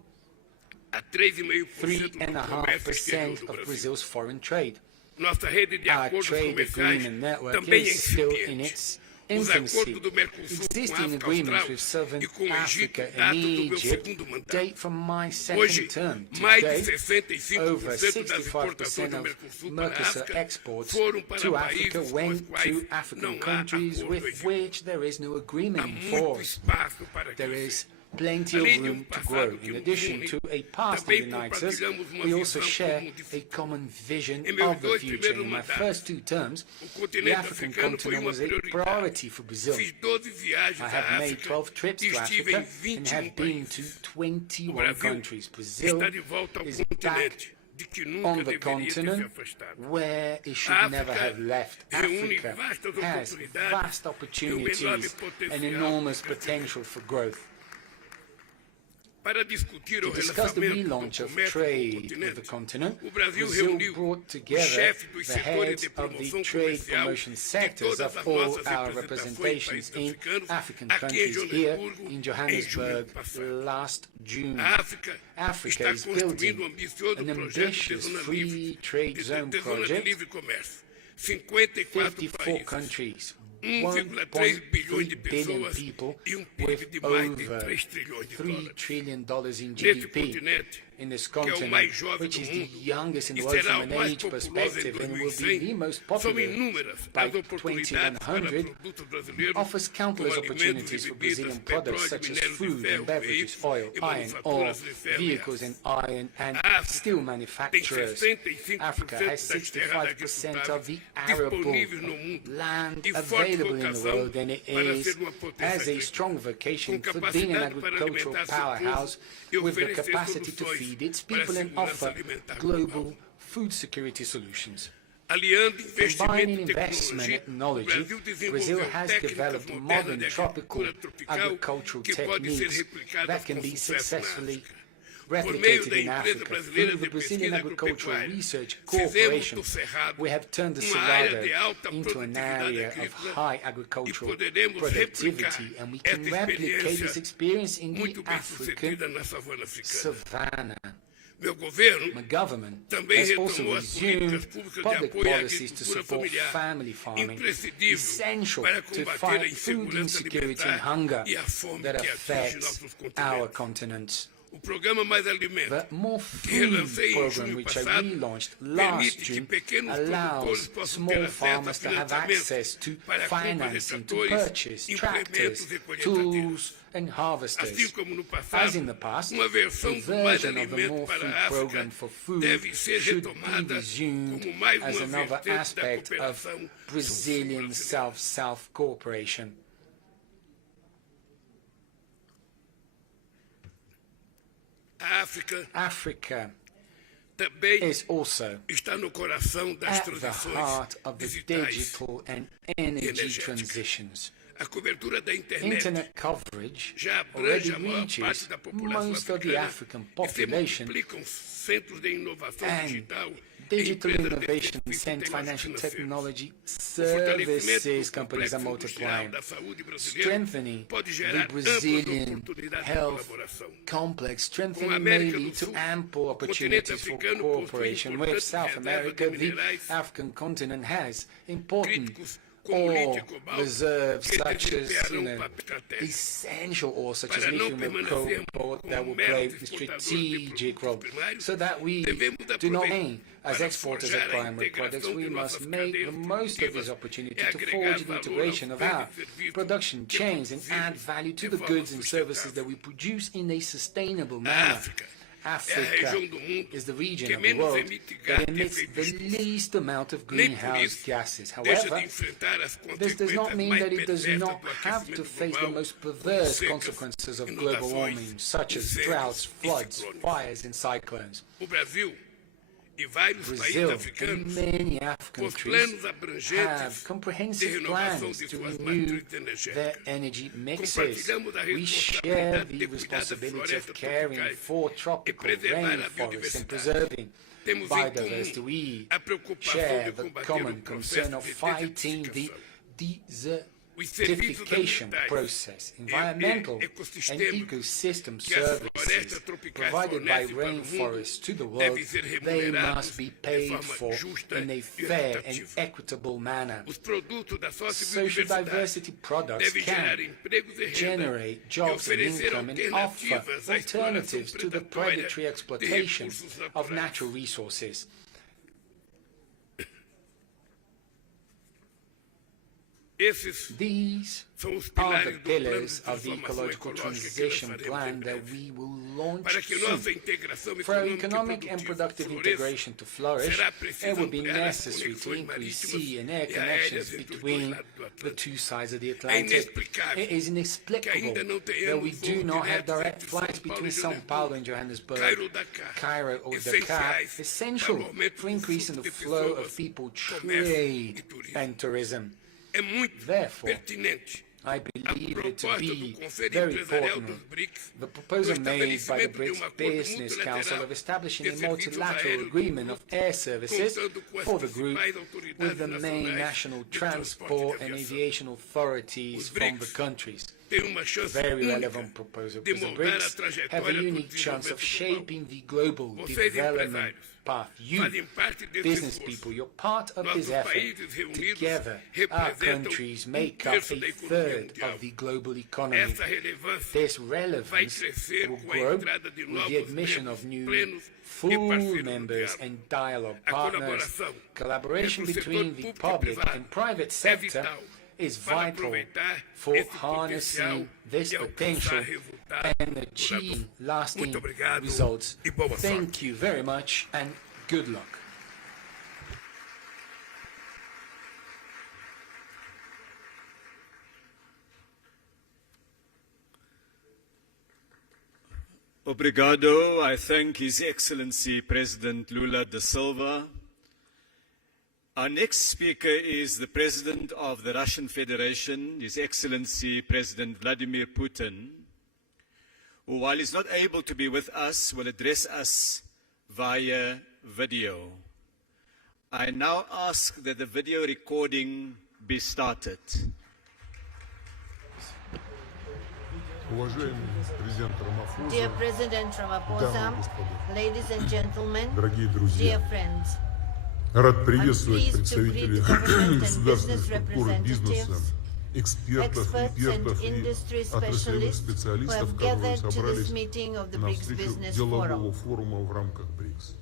a 3,5% do comércio exterior 3.5% do of Brasil. Brazil's foreign trade. Nossa rede de Our acordos trade comerciais agreement network também é is still in incipiente. its Os infancy. acordos do Mercosul com a Existing África agreements Austral with Southern e com o Egito Africa and datam do meu Egypt segundo mandato. date from my second Hoje, term. mais de Today, 65% over das exportações 65% do of Mercosul para a Mercosur África exports foram para to países Africa com os went quais to African não há countries acordo with egípcio. which there is no Há agreement muito enforced. espaço para There crescer. is plenty of Além de room to passado grow. que In nos addition une, to a past that também unites us, compartilhamos uma we also visão share comum de a futuro. common vision Em meus of the dois future. primeiros In my mandatos, first 2 terms, o the continente African africano foi continent uma was a prioridade. priority for Brazil. Fiz 12 viagens I à have made África 12 trips e to estive Africa em and 21 have been to países. O 21 Brasil countries. Brazil está de volta ao is back continente de que nunca on the deveria ter se continent afastado. where it should A never África have left. reúne Africa vastas has oportunidades vast e um enorme opportunities and potencial enormous de crescimento. potential for growth. Para discutir To o discuss the relançamento do relaunch of comércio trade no with the continent, o Brasil Brazil reuniu brought os together chefes dos the setores heads de of the promoção trade comercial promotion de sectors todas of as all nossas our representações representations in africanos African aqui em countries here Johannesburgo in em Johannesburg junho passado. last June. A África Africa está is construindo building ambicioso an projeto de ambitious zona free livre, trade zone de zona de project, livre comércio. 54 54 países, countries, 1,3 bilhões de 1.3 billion pessoas people e PIB de with mais de over 3 trilhões de $3 dólares. trillion in Nesse GDP. continente, In this que é o continent, mais jovem which do is the mundo youngest in the e world será from o an mais age populoso em perspective and will be 2100, the most são popular inúmeras by as oportunidades para 2100, produtos brasileiros, offers countless como alimentos opportunities e for bebidas, Brazilian products petróleo, such as minérios de food ferro, and beverages, veículos oil, e iron ore, manufaturas de ferro e vehicles and aço. iron and A África steel tem manufacturers. 65% Africa has das terras 65% of the agricultáveis arable disponíveis no mundo land e forte available in the vocação world, and it para is ser uma potência has a agrícola, strong vocation com for being an capacidade para agricultural alimentar seu povo powerhouse e with the oferecer capacity to soluções feed its para a people and segurança offer alimentar global global. food security solutions. Aliando investimento Combining e investment and tecnologia, o technology, Brasil Brazil desenvolveu has técnicas developed modernas modern de tropical agricultura tropical agricultural que podem ser techniques replicadas that can com be sucesso na successfully África. Por meio replicated da in empresa Africa brasileira through the de Brazilian pesquisa Agricultural agropecuária, Research fizemos Corporation. do Cerrado We have turned the uma área Cerrado de alta into an produtividade area of agrícola high e agricultural poderemos productivity, replicar and we can essa replicate this experiência experience in the muito bem African sucedida na savana africana. savannah. Meu governo My government também has also retomou as resumed políticas públicas de public apoio à policies to agricultura support familiar, family farming, imprescindível essential para to combater a fight food insegurança insecurity and alimentar hunger e a fome that que atinge affects nossos our continentes. continents. O programa Mais Alimento, The More que Food relancei em program, junho which I passado, relaunched permite last que June, pequenos allows produtores possam small ter acesso a farmers to have access to financiamento para a compra de financing to tratores, purchase implementos tractors, e colheitadeiras. tools, and Assim harvesters. como no As passado, in the past, uma a versão do Mais version of the Alimento More para Food a program África for food deve ser should be retomada resumed como mais as uma another vertente da aspect of cooperação Brazilian sul-brasileira. South cooperation. A África Africa também is also está no coração das at the transições heart of the digitais. digital and energy energética. transitions. A cobertura da internet Internet coverage já already abrange a maior parte reaches da população most of the africana African e se population, multiplicam centros de inovação and digital digital empresas de innovation serviços and temas financial financeiros. technology O fortalecimento services do companies are complexo industrial multiplying, da saúde brasileira strengthening pode the gerar amplas Brazilian oportunidades de health colaboração. complex, Com a strengthening América may lead do to Sul, ample o continente opportunities for africano cooperation possui with importantes South reservas de America. The minerais African continent has important críticos como lítio e ore cobalto reserves que such as desempenharão um papel estratégico. essential ore such as Para não lithium and permanecermos cobalt como that will meros play a exportadores de strategic produtos role, primários, so that we devemos do not aproveitar aim as para exporters of forjar a primary products. integração We de must nossas make the cadeias most of this produtivas opportunity e to agregar forge the valor integration aos of bens our e serviços production que chains and add produzimos value to de the forma goods and services sustentável. that we produce in a sustainable A manner. África é a Africa região do mundo is the region que of the menos world emite that gás de emits efeito the estufa. least amount of Nem por greenhouse isso gases. deixa de However, enfrentar as this does not consequências mean mais that it does perversas not do have to aquecimento face the global, most como perverse secas, consequences of global inundações, warming, such as incêndios droughts, e floods, ciclones. fires, and cyclones. O Brasil e vários países Brazil africanos, and many African com os countries planos abrangentes have de comprehensive renovação plans de to suas renew matrizes their energéticas. energy mixes. Compartilhamos a We share responsabilidade the de cuidar das responsibility of florestas caring tropicais for e tropical preservar a rainforests and biodiversidade. preserving Temos em biodiversity. comum We a preocupação share de the combater common o concern processo of de fighting the desertificação. Os serviços desertification ambientais process, e environmental and ecossistemas ecosystem que as services florestas tropicais provided by fornecem para o mundo rainforests to the world, devem ser they remunerados must be de paid forma for justa in a e fair and equitativa. equitable manner. Os produtos da Social sociobiodiversidade diversity products devem gerar can empregos e renda generate e jobs and oferecer income and offer alternativas à exploração alternatives to the predatória predatory de exploitation recursos of naturais. natural resources. Esses These são os are the pilares do plano de pillars of the transformação ecological ecológica que nós transition faremos plan em that breve. we will launch Para que soon. nossa integração For our econômica economic e and produtiva productive floresça, integration to flourish, será preciso it will be ampliar as necessary to conexões increase marítimas sea and air e connections aéreas entre os dois between lados do the Atlântico. two sides of the É Atlantic. inexplicável It is que inexplicable ainda não that we tenhamos do voos not have diretos direct entre flights São Paulo between e São Paulo and Johannesburg, Cairo ou Dakar, Cairo or Dakar, essenciais essential para o aumento for do increasing the fluxo de flow pessoas, of people, comércio e trade turismo. and tourism. É muito Therefore, pertinente I believe it to proposta do be Conselho very Empresarial important. dos BRICS The proposal do made by the estabelecimento de BRICS acordo Business Council multilateral of establishing de a serviços multilateral aéreos agreement of air services contando com as for the group principais autoridades with the main nacionais national de transporte transport de and aviação. aviation authorities Os from the BRICS countries. Tem uma chance Very única relevant proposal, de because the moldar a BRICS have a trajetória do unique chance of desenvolvimento global. shaping the global Vocês, development empresários, path. You, fazem parte desse business esforço. people, you're part of this Nossos effort. países reunidos Together, our representam countries make up terço da a economia third mundial. of the global economy. Essa relevância This vai relevance crescer will com a grow entrada de with novos the admission membros of new plenos e full parceiros no members diálogo. and dialogue A partners. colaboração Collaboration entre o setor between the público e public privado and private é sector vital is para vital aproveitar for esse harnessing potencial this e potential alcançar resultados and achieving duradouros. lasting Muito obrigado results. e boa sorte. Thank you very much and good luck. Obrigado. I thank His Excellency President Lula da Silva. Our next speaker is the President of the Russian Federation, His Excellency President Vladimir Putin, who, while he's not able to be with us, will address us via video. I now ask that the video recording be started. Уважаемый президент Рамапhosa, Dear President Ramaphosa, дамы и господа, ladies and gentlemen, дорогие друзья, dear friends, рад приветствовать pleased to представителей greet government and государственных business структур, бизнеса, representatives, экспертов, experts and экспертов и industry отраслевых specialists who специалистов, have которые gathered to this собрались meeting of the на BRICS встречу Business делового Forum. форума в рамках БРИКС.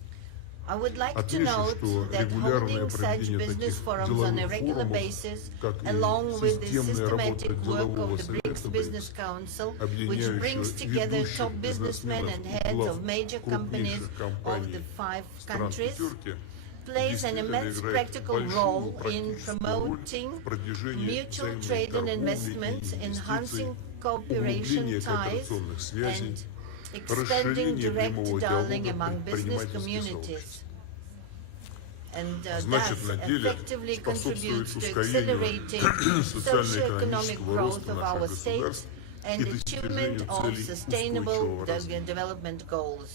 I would like to Отмечу, note что that регулярное holding such проведение business таких forums on a деловых regular форумов, basis, как и along with the системная работа systematic work делового of the BRICS совета Business БРИКС, Council, which объединяющего brings together ведущих top businessmen and бизнесменов и heads глав of major companies крупнейших of компаний the 5 стран countries, пятерки, plays an действительно immense играет practical большую role in практическую роль promoting в продвижении mutual взаимной trade and торговли и investments, инвестиций, enhancing углубление cooperation ties, кооперационных связей, and expanding расширение direct прямого dialogue диалога among business предпринимательских communities. сообществ. And Значит, thus на деле effectively способствует contributes to ускорению accelerating socio-economic социально-экономического growth роста of наших our states государств и and achievement достижению of целей sustainable устойчивого развития. development goals.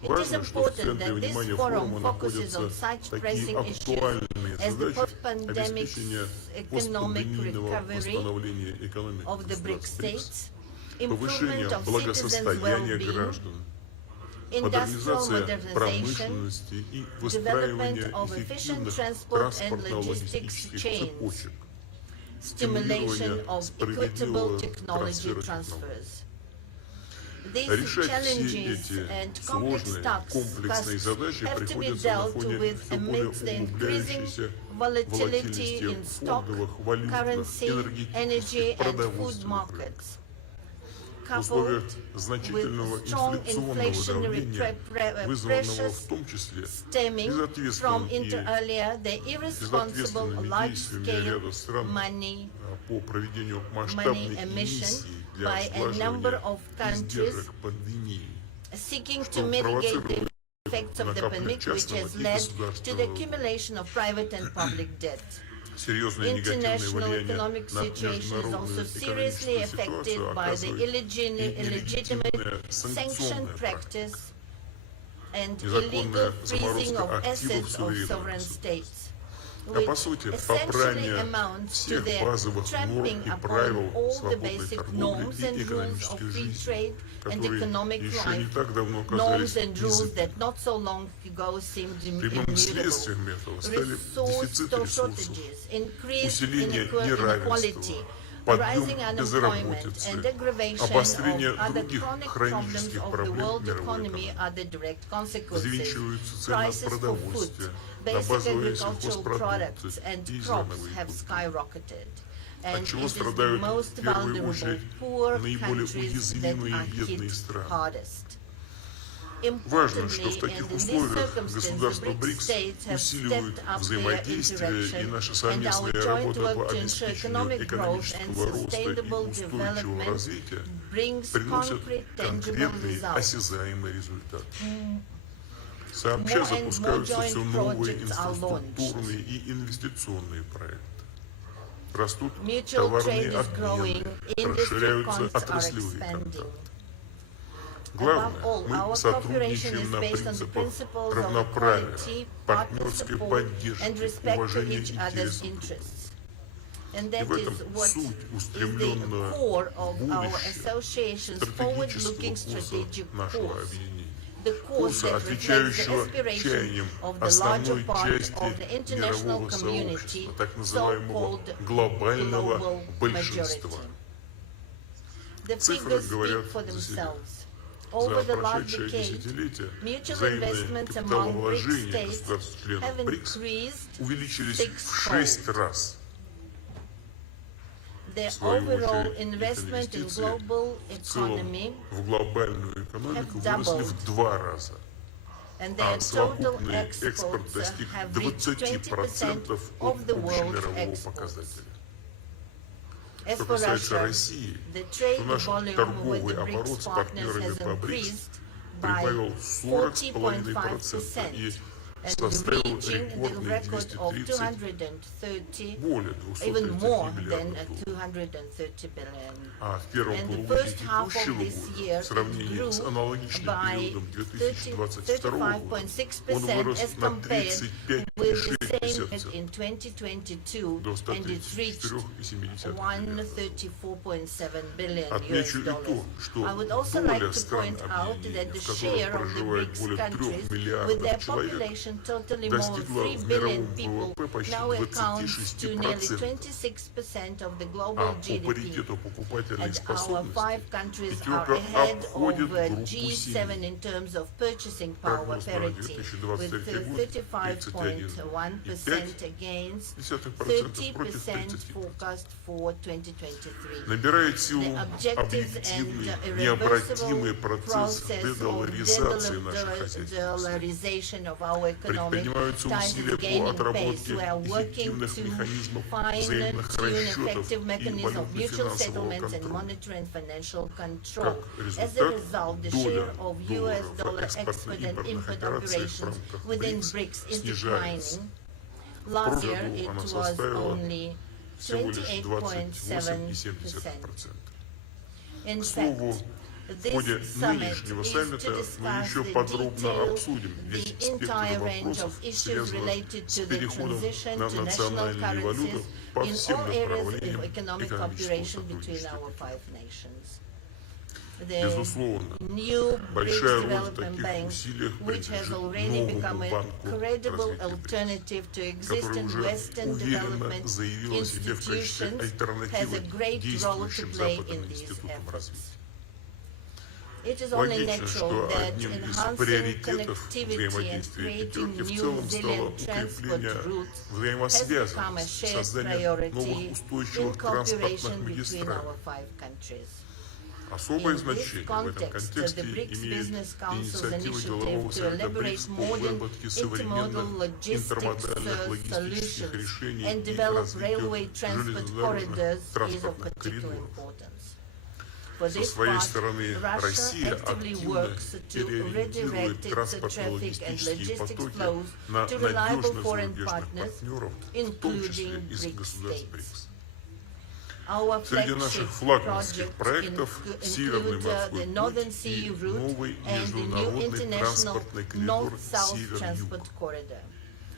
It is Важно, что в important центре that this внимания forum форума focuses находятся on such такие pressing issues актуальные as the задачи post-pandemic обеспечения economic постпандемийного recovery восстановления экономики of the BRICS государств БРИКС, states, повышение improvement of citizens' благосостояния well-being, граждан, industrial модернизация modernization, промышленности и development выстраивание of efficient эффективных transport and транспортно-логистических logistics chains, цепочек, stimulation of equitable справедливого technology трансфера технологий. transfers. These Решать все challenges эти and complex сложные, tasks комплексные задачи have to be приходится на dealt фоне with все более amidst the increasing углубляющейся volatility in stock, фондовых, валютных, currency, energy энергетических, and food продовольственных рынков. markets. В условиях Coupled значительного with strong инфляционного inflationary давления, вызванного pressures в том числе stemming безответственным from и inter alia the irresponsible безответственными large-scale действиями ряда стран money по проведению масштабной emission эмиссии для by a number сглаживания of countries издержек пандемии, seeking to что mitigate the провоцирует effects of the накопление pandemic, which частного has и led to the государственного accumulation of private and public debt. серьезное негативное International влияние economic на situation is also международную seriously экономическую affected ситуацию by the оказывает illegitimate нелегитимная sanction санкционная практика, practice and незаконная illegal freezing заморозка of активов assets of суверенного sovereign государства. states, А по сути, essentially попрание amounts to всех the базовых норм trampling и upon правил all the свободной basic торговли norms и and rules of экономической free жизни, trade and которые economic еще не life, так давно norms оказались and rules незыблемыми. that not so long ago seemed Прямым immutable. следствием этого стали Resource дефицит ресурсов, shortages, increased усиление inequality, неравенства, rising подъем unemployment, безработицы, and aggravation обострение of other других chronic problems хронических of the проблем world мировой economy экономики. are the direct consequences. Взвинчиваются цены Prices for food, продовольствия, на basic базовые agricultural products сельхозпродукты and и crops зерновые have культуры, skyrocketed. And от it чего is the страдают most в первую vulnerable, очередь poor наиболее countries that уязвимые are и бедные hit страны. hardest. Важно, что в Importantly, таких and in these условиях circumstances, государства BRICS БРИКС states have усиливают stepped up their взаимодействие, и interaction, наша and our совместная joint работа work по to ensure обеспечению economic growth and экономического роста и sustainable устойчивого development развития brings приносит concrete, tangible конкретный results. осязаемый результат. Сообща More and more запускаются joint все новые projects are launched. инфраструктурные и инвестиционные проекты. растут Mutual товарные trade is growing, обмены, industry расширяются cons are отраслевые expanding. контакты. Above Главное, all, мы our cooperation сотрудничаем is на based on the принципах principles of равноправия, equality, partner партнерской support, поддержки, and respect to уважения each other's интересов друг друга. interests. And И that в этом is what суть is the устремленная core of our будущее association's forward-looking strategic стратегического курса нашего course. объединения. The course Курса, that reflects the отвечающего aspiration чаяниям of the larger основной part части of the international мирового community, сообщества, так называемого so-called глобального global большинства. majority. The Цифры figures говорят speak for за себя. themselves. Over За the last прошедшее decade, десятилетие mutual взаимные investments among BRICS капиталовложения states государств-членов have БРИКС increased увеличились в sixfold. 6 раз. Their В свою overall очередь, их investment in инвестиции global в целом economy в глобальную экономику have выросли doubled. в 2 раза. and А their total совокупный экспорт exports достиг have reached 20% 20% от of the world's общемирового exports. показателя. As Что for касается Russia, России, the то trade наш volume with торговый the оборот BRICS с partners партнерами has по БРИКС increased by прибавил 40,5% и 40.5% and составил reaching the рекордные record of 230, более even 230 more than миллиардов долларов. 230 billion. А в первом And the полугодии first half of текущего this года year в сравнении grew с аналогичным by периодом 2022 года он 35.6% вырос as на compared with the same period 35,6% in 2022, до and it reached 134,7 миллиардов. 134.7 billion Отмечу US и то, dollars. что I would also like доля to стран point out объединения, that the в которых share of the проживает BRICS более 3 countries with миллиардов their человек, population totaling more than достигла 3 в billion мировом people ВВП почти now accounts to nearly 26%. 26% of the А global по GDP. паритету покупательной And our способности 5 countries are пятерка ahead обходит of группу G7 7. in terms of purchasing power Прогноз на parity, with 2023 год 35.1% against 31,5% против 30% 30%. forecast for 2023. Набирает силу The objectives объективный, and необратимый irreversible процесс process of дедоларизации наших хозяйств. dollarization of our economy Предпринимаются time усилия is по gaining pace. отработке We are working эффективных to механизмов fine-tune взаимных расчетов effective и mechanisms of mutual валютно-финансового settlements and контроля. monetary and financial control. Как As a result, the результат, share of US доллара dollar в export and экспортно-импортных import операциях в operations рамках within BRICS BRICS is снижается. declining. В Last прошлом year, году it она was составила only всего лишь 28.7%. 28,7%. In К fact, слову, в ходе this summit нынешнего is саммита to мы discuss еще the подробно обсудим detail, весь the спектр entire range вопросов, of issues связанных related с to the переходом transition на to national национальные валюты currencies по in всем all areas направлениям of economic экономического cooperation between сотрудничества. our 5 nations. The Безусловно, new большая BRICS роль в Development таких Bank, усилиях which has принадлежит already become новому a банку credible развития БРИКС, alternative to который existing уже Western уверенно development заявил о себе в качестве institutions, has альтернативы a great role to действующим play западным in these институтам efforts. развития. It is only Логично, natural что that одним из enhancing приоритетов connectivity and взаимодействия creating пятерки в new целом стало resilient transport укрепление routes has become a взаимосвязанности, shared создание новых priority in устойчивых cooperation транспортных between магистралей. our 5 countries. Особое In this значение в этом context, контексте the BRICS имеет Business Council's инициатива делового initiative to совета БРИКС elaborate по modern выработке intermodal современных logistics интермодальных логистических solutions решений and и develop развитию railway transport железнодорожных corridors is of транспортных particular коридоров. importance. For Со this своей part, стороны, Russia Россия actively активно works to переориентирует redirect its traffic and транспортно-логистические logistics потоки flows на to reliable надежных foreign зарубежных partners, партнеров, в том числе including из BRICS государств states. БРИКС. Our Среди flagship наших флагманских projects проектов Северный include морской the Northern путь Sea и route новый and the new международный international транспортный коридор North-South Север-Юг. transport corridor.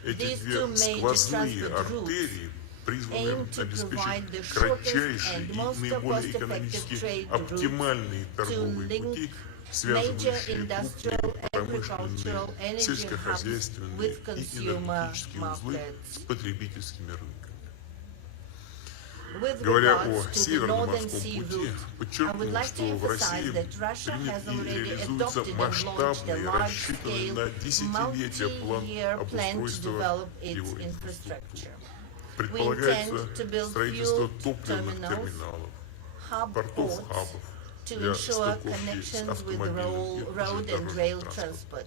Эти These две two major сквозные transport routes артерии призваны aim to provide the обеспечить shortest кратчайшие and и most наиболее cost-effective экономически trade routes оптимальные торговые link пути, major связывающие industrial, крупные промышленные, agricultural, energy hubs сельскохозяйственные with и consumer энергетические узлы markets. с потребительскими рынками. With Говоря regards о to the Северном Northern морском Sea пути, route, I would подчеркну, like to что в России emphasize that Russia has принят и already реализуется adopted and launched a масштабный, рассчитанный large-scale, на десятилетия план multi-year plan to обустройства develop its его infrastructure. инфраструктуры. Предполагается intend to build строительство fuel топливных terminals, терминалов, hub портов, ports, хабов to для ensure стыковки с connections with автомобильным и road and железнодорожным rail транспортом. transport.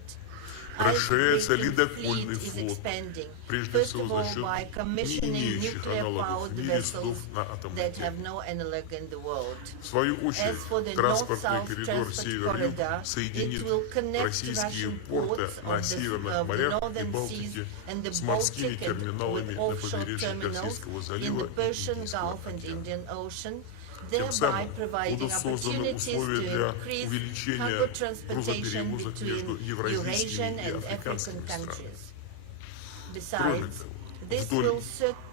Расширяется Hybrid ледокольный fleet is флот, expanding. прежде First всего of за all, счет by не commissioning имеющих аналогов nuclear-powered в мире судов vessels на атомной that have теме. no analog in the world. В свою As очередь, for the транспортный north-south коридор transport Север-Юг corridor, it соединит will connect российские Russian порты ports на of северных the морях и northern seas Балтике and the с морскими Baltic and терминалами with на offshore побережье terminals Персидского in залива the и Persian Индийского Gulf and океана. Indian Ocean, Тем thereby самым providing будут созданы opportunities условия для to increase увеличения cargo transportation грузоперевозок между between евразийскими Eurasian и and African африканскими странами. countries. Кроме Besides, того, this вдоль will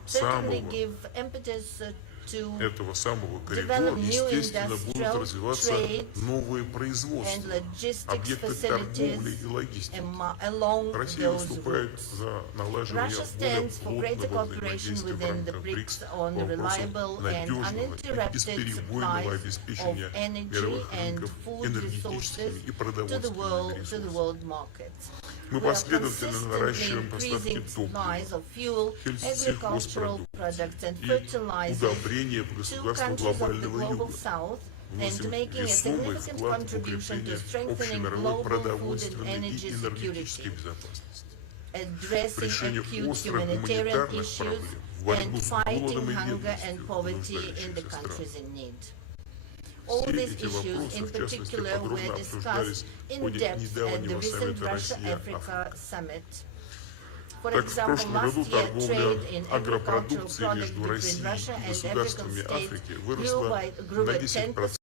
certainly самого give impetus to этого самого коридора, develop new естественно, будут industrial развиваться trade новые and производства, logistics объекты торговли facilities и логистики. along Россия those выступает routes. за налаживание Russia более stands for greater плотного cooperation взаимодействия в within the рамках BRICS БРИКС по on вопросам reliable and надежного и uninterrupted бесперебойного supplies of обеспечения energy мировых and рынков food энергетическими resources и to the продовольственными to the ресурсами. world markets. Мы We are последовательно consistently наращиваем поставки increasing supplies топлива, of fuel, agricultural products and и fertilizers удобрения в to государства countries of the глобального global юга. south and Вносим making a весомый significant вклад в contribution to укрепление общей strengthening мировой global food and продовольственной energy и энергетической security, безопасности. addressing Решение acute острых humanitarian гуманитарных issues проблем, в борьбу and с fighting голодом и hunger and бедностью в poverty in the нуждающихся countries странах. in need. All Все these эти issues вопросы, in в частности, particular подробно were обсуждались discussed в in ходе depth at the недавнего recent саммита Russia-Africa summit. For Так, в example, прошлом last году year торговля trade in agricultural агропродукцией products между between Россией Russia и and African государствами states Африки grew выросла by на at 10%